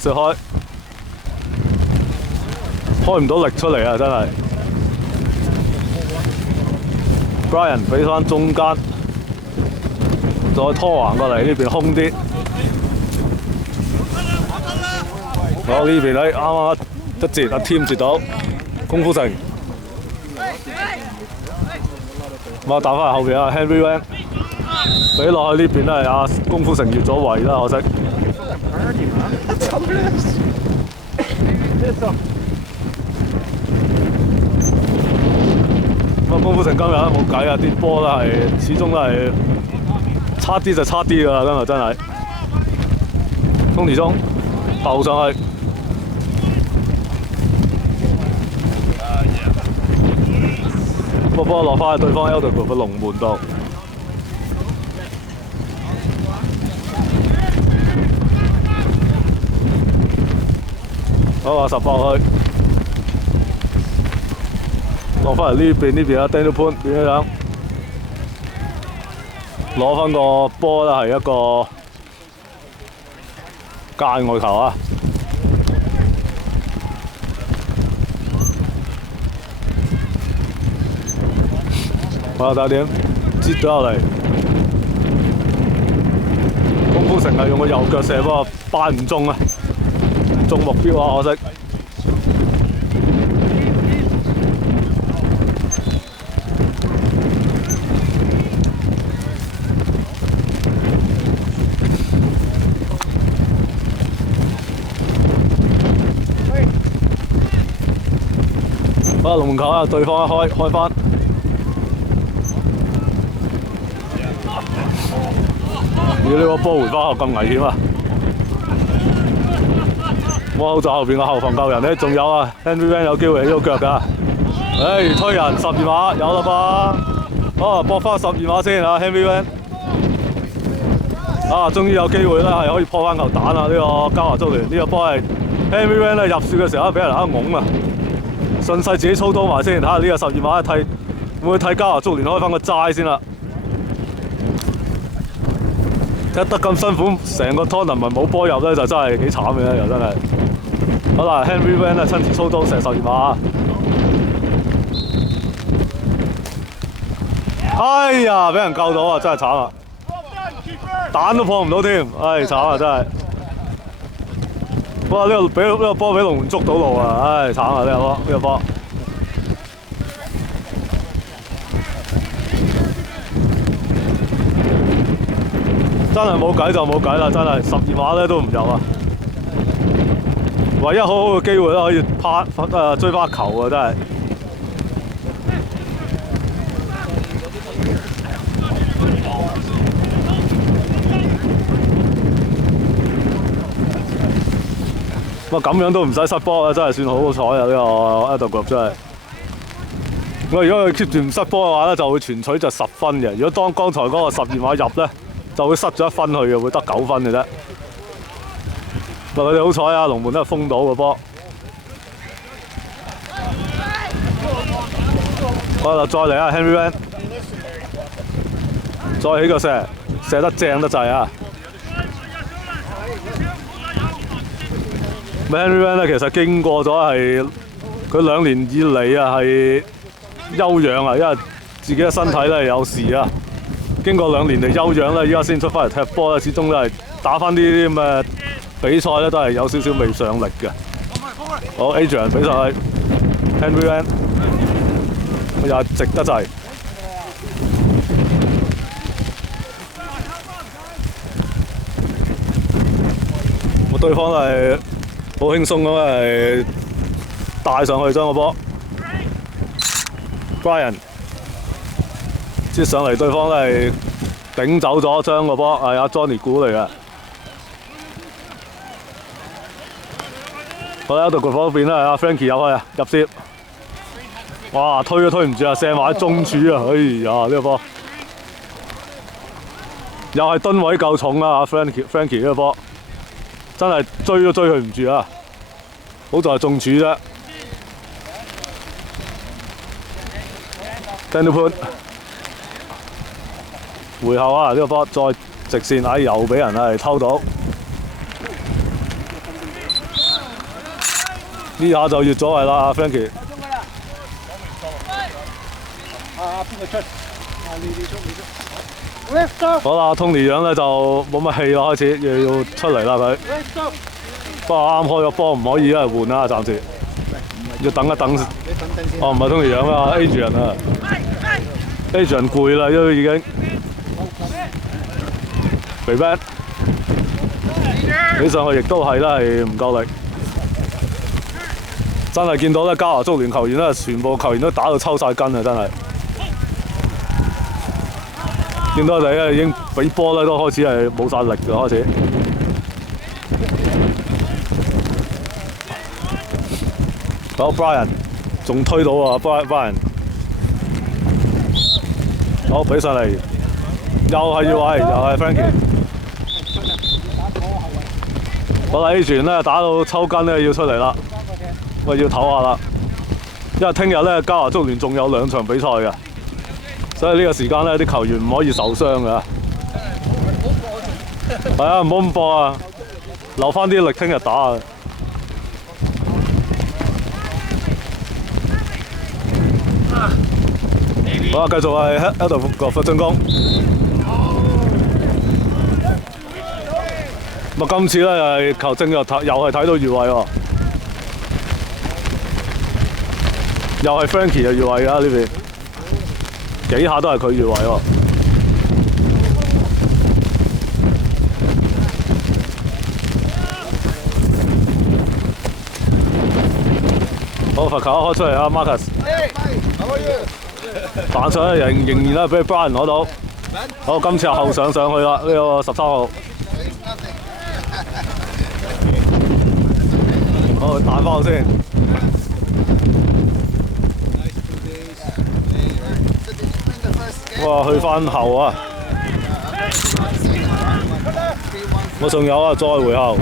開唔到力出嚟啊！真係。Brian 俾翻中間，再拖橫過嚟呢邊空啲。好呢邊咧啱啱一截，阿 Tim 截到，功夫城。咁啊打翻後邊啊 Henry Van。俾落去呢邊咧係阿功夫城越咗位啦，可惜。咁啊，功夫城今日冇計啊，啲波咧係始終都係差啲就差啲㗎啦，今日真係。Tony中鬥上去，波落翻去對方 Elder Group 嘅龍門度。好啊，18去，落翻嚟呢邊啊 ，Daniel Pan 點樣？攞翻個波咧係一個界外球啊！哇！睇下點接咗入嚟，功夫成係用個右腳射，不過班唔中啊，唔中目標啊，可惜。好，龍門球啊！對方一開翻。咦！呢個波回翻後咁危險啊！我好在後邊個後防救人咧，仲有啊 ，Henry Van 有機會起到腳㗎。唉，推人12碼有啦噃。哦，搏翻12碼先啊 ，Henry Van。啊，終於有機會啦，係可以破翻球蛋啊！呢個嘉華足聯呢個波係 Henry Van 咧入楔嘅時候俾人喺度拱啊！順勢自己操刀埋先，睇下呢個12碼睇會唔會睇嘉華足聯開翻個齋先啦。踢得咁辛苦，成個 tournament 冇波入咧，就真係幾慘嘅又真係。好啦 ，Henry Van 咧親自操刀射12碼。哎呀，俾人救到啊！真係慘啊！蛋都破唔到添，唉，慘啊！真係。哇！呢個波俾龍門捉到路啊！唉，慘啊！呢個波。真係冇計就冇計啦！真係12碼咧都唔入啊！唯一好好嘅機會咧可以追翻球啊！真係。咁樣都唔使失波啊！真係算好彩啊！呢個 Elder Group 真係。如果佢 keep 住唔失波嘅話咧，就會全取就10分嘅。如果剛才嗰個12碼入咧，就會失咗1分去嘅，會得9分嘅啫。佢哋好彩啊，龍門都係封到個波。好啦，再嚟啊 ，Henry Van， 再起個射得正得滯啊！ Henry Van 咧，其實經過咗係佢2年以嚟啊係休養啊，因為自己嘅身體咧有事啊。經過2年嚟休養咧，依家先出翻嚟踢波咧，始終都係打翻啲咁嘅比賽咧，都係有少少未上力嘅。好 ，Adrian 比賽 ，Henry Van 又係直得滯。我對方係好輕鬆咁係帶上去將個波 ，Brian 接上嚟，對方都係頂走咗將個波，係阿 Johnny 估嚟嘅。好啦，到佢嗰邊咧，阿 Frankie 入去啊，入攝，哇，推都推唔住啊，射埋喺中柱啊，哎呀，呢個波又係噸位夠重啊，阿 Frankie 呢個波。 真係追都追佢唔住啊！好在係中柱啫。Daniel Poon 回後啊！呢個波再直線，又俾人係偷到。呢下就越咗位啦，阿 Frankie。邊個出？你出。好啦 ，Tony 樣咧就冇乜氣啦，開始又要出嚟啦佢。不過啱開個波唔可以一係換啦，暫時要等一等。哦，唔係 Tony 樣啊 ，Adrian 啊 ，Adrian 攰啦都已經。肥 Ben 起上去亦都係啦，係唔夠力。真係見到咧，嘉華足聯球員咧，全部球員都打到抽晒筋啊！真係。 見到佢哋咧已經俾波咧都開始係冇晒力嘅開始。好 Brian 仲推到啊 Brian， 好俾上嚟，又係越位，又係 Frankie。好啦 ，Adrian 咧打到抽筋咧要出嚟啦，喂要唞下啦，因為聽日咧嘉華足聯仲有2場比賽嘅。 所以呢個時間咧，啲球員唔可以受傷㗎。係啊，唔好咁搏啊，留翻啲力聽日打啊。好啊，繼續係 Eldergrove 進攻。咁今次咧又係球證又係睇到越位喎，又係 Frankie 嘅越位啊！呢邊幾下都係佢越位喎。好，罰球開出嚟啊 ，Marcus。彈上咧仍然咧俾 Brian 攞到。好，今次後上去啦，呢個13號。好，彈翻先。哇，去翻後啊！我仲有啊，再回後。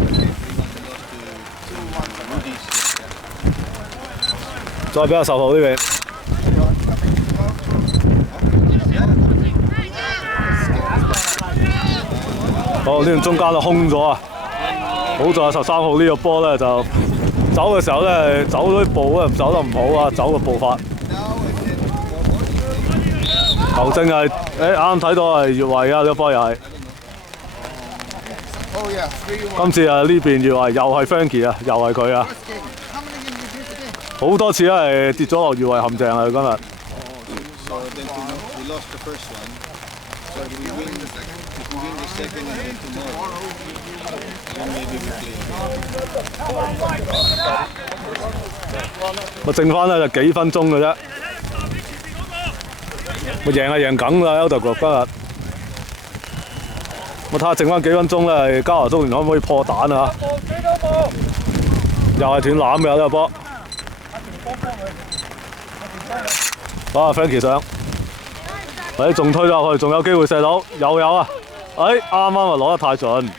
再俾阿10號呢邊。好，呢邊中間就空咗啊！好在13號呢個波咧就走嘅時候咧走嗰啲步咧走得唔好啊，走個步法。球證係啱啱睇到係越位啊！呢個波又係。今次啊呢邊越位又係 Frankie 啊，又係佢啊！好多次都係跌咗落越位陷阱啊！佢今日。我剩翻咧就幾分鐘嘅啫，我贏係贏梗啦 ，Eldergrove 今日。我睇下剩翻幾分鐘咧，嘉華中聯可唔可以破蛋啊？又係斷攬嘅呢個波。啊 ，Frankie 上，仲推咗落去，仲有機會射到，又有啊！啱啱啊攞得太準，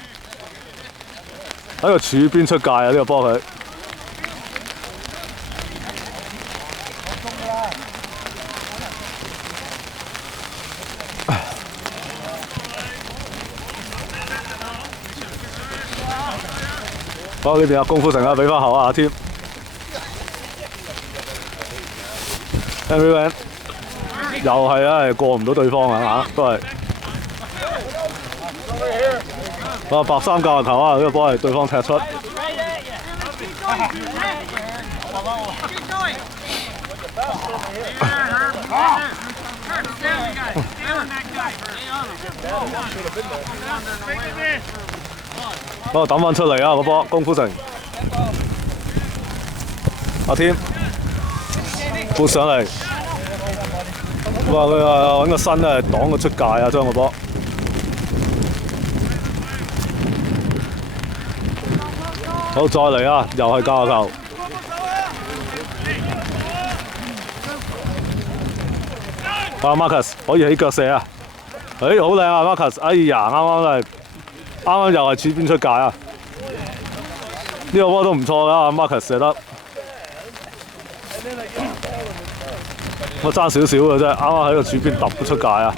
喺個柱邊出界啊！呢個波佢。好，呢邊有功夫城啊，俾翻後啊，阿添。Henry Van 又係啊，過唔到對方啊，都係。啊，白衫教球啊，呢個波係對方踢出。抌翻出嚟啊！個波功夫城，阿添撥上嚟，哇！佢揾個身咧擋個出界啊，將個波。好，再嚟啊！又係教球。Marcus 可以起腳射啊！好靚啊 Marcus！ 哎呀，啱啱又係柱邊出界啊！呢個波都唔錯㗎 ，Marcus 射得。我爭少少嘅啫，啱啱喺個柱邊揼出界啊！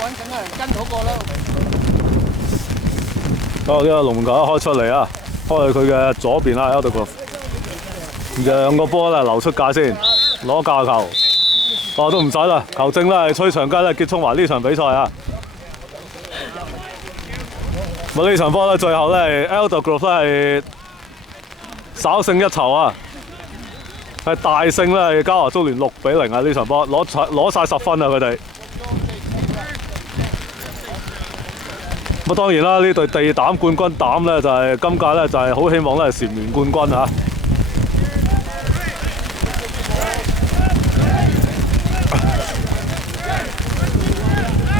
揾緊人跟好過啦。好，呢個龍門球一開出嚟啊，開去佢嘅左邊啦 ，Eldergrove。讓個波咧流出界先，攞教球。都唔使啦，球證咧係吹長雞咧結束埋呢場比賽啊。呢場波咧最後咧 Eldergrove 咧係稍勝一籌啊，係大勝咧嘉華中聯6-0啊！呢場波攞晒10分啊佢哋。咁當然啦，呢隊地膽冠軍膽咧就係今屆咧就係好希望咧係蟬聯冠軍啊！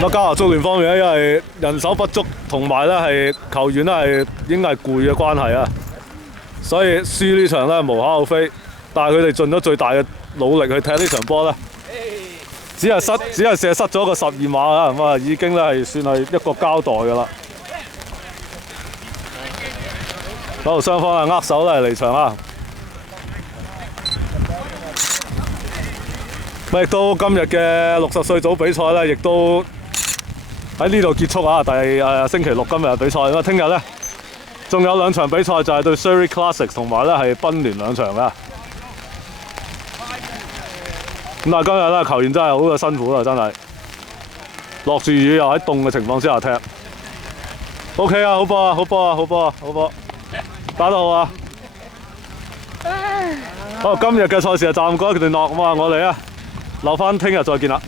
咁嘉華中聯方面咧，因為人手不足，同埋咧係球員咧係已經係攰嘅關係啊，所以輸呢場咧無可厚非。但係佢哋盡咗最大嘅努力去踢呢場波咧，只係射失咗個12碼啊！咁啊已經咧係算係一個交代㗎啦。好，雙方係握手咧離場啦。亦都今日嘅60歲組比賽咧，亦都喺呢度結束啊！星期六今日嘅比賽，咁啊聽日咧仲有2場比賽，就係對 Surrey Classics 同埋咧係賓聯2場嘅。咁但係今日咧球員真係好嘅辛苦啦，真係落住雨又喺凍嘅情況之下踢。OK 啊，好波啊，好波啊，好波啊，好波！打得好啊！好，今日嘅賽事就暫告一段落，咁啊，我哋啊留翻聽日再見啦。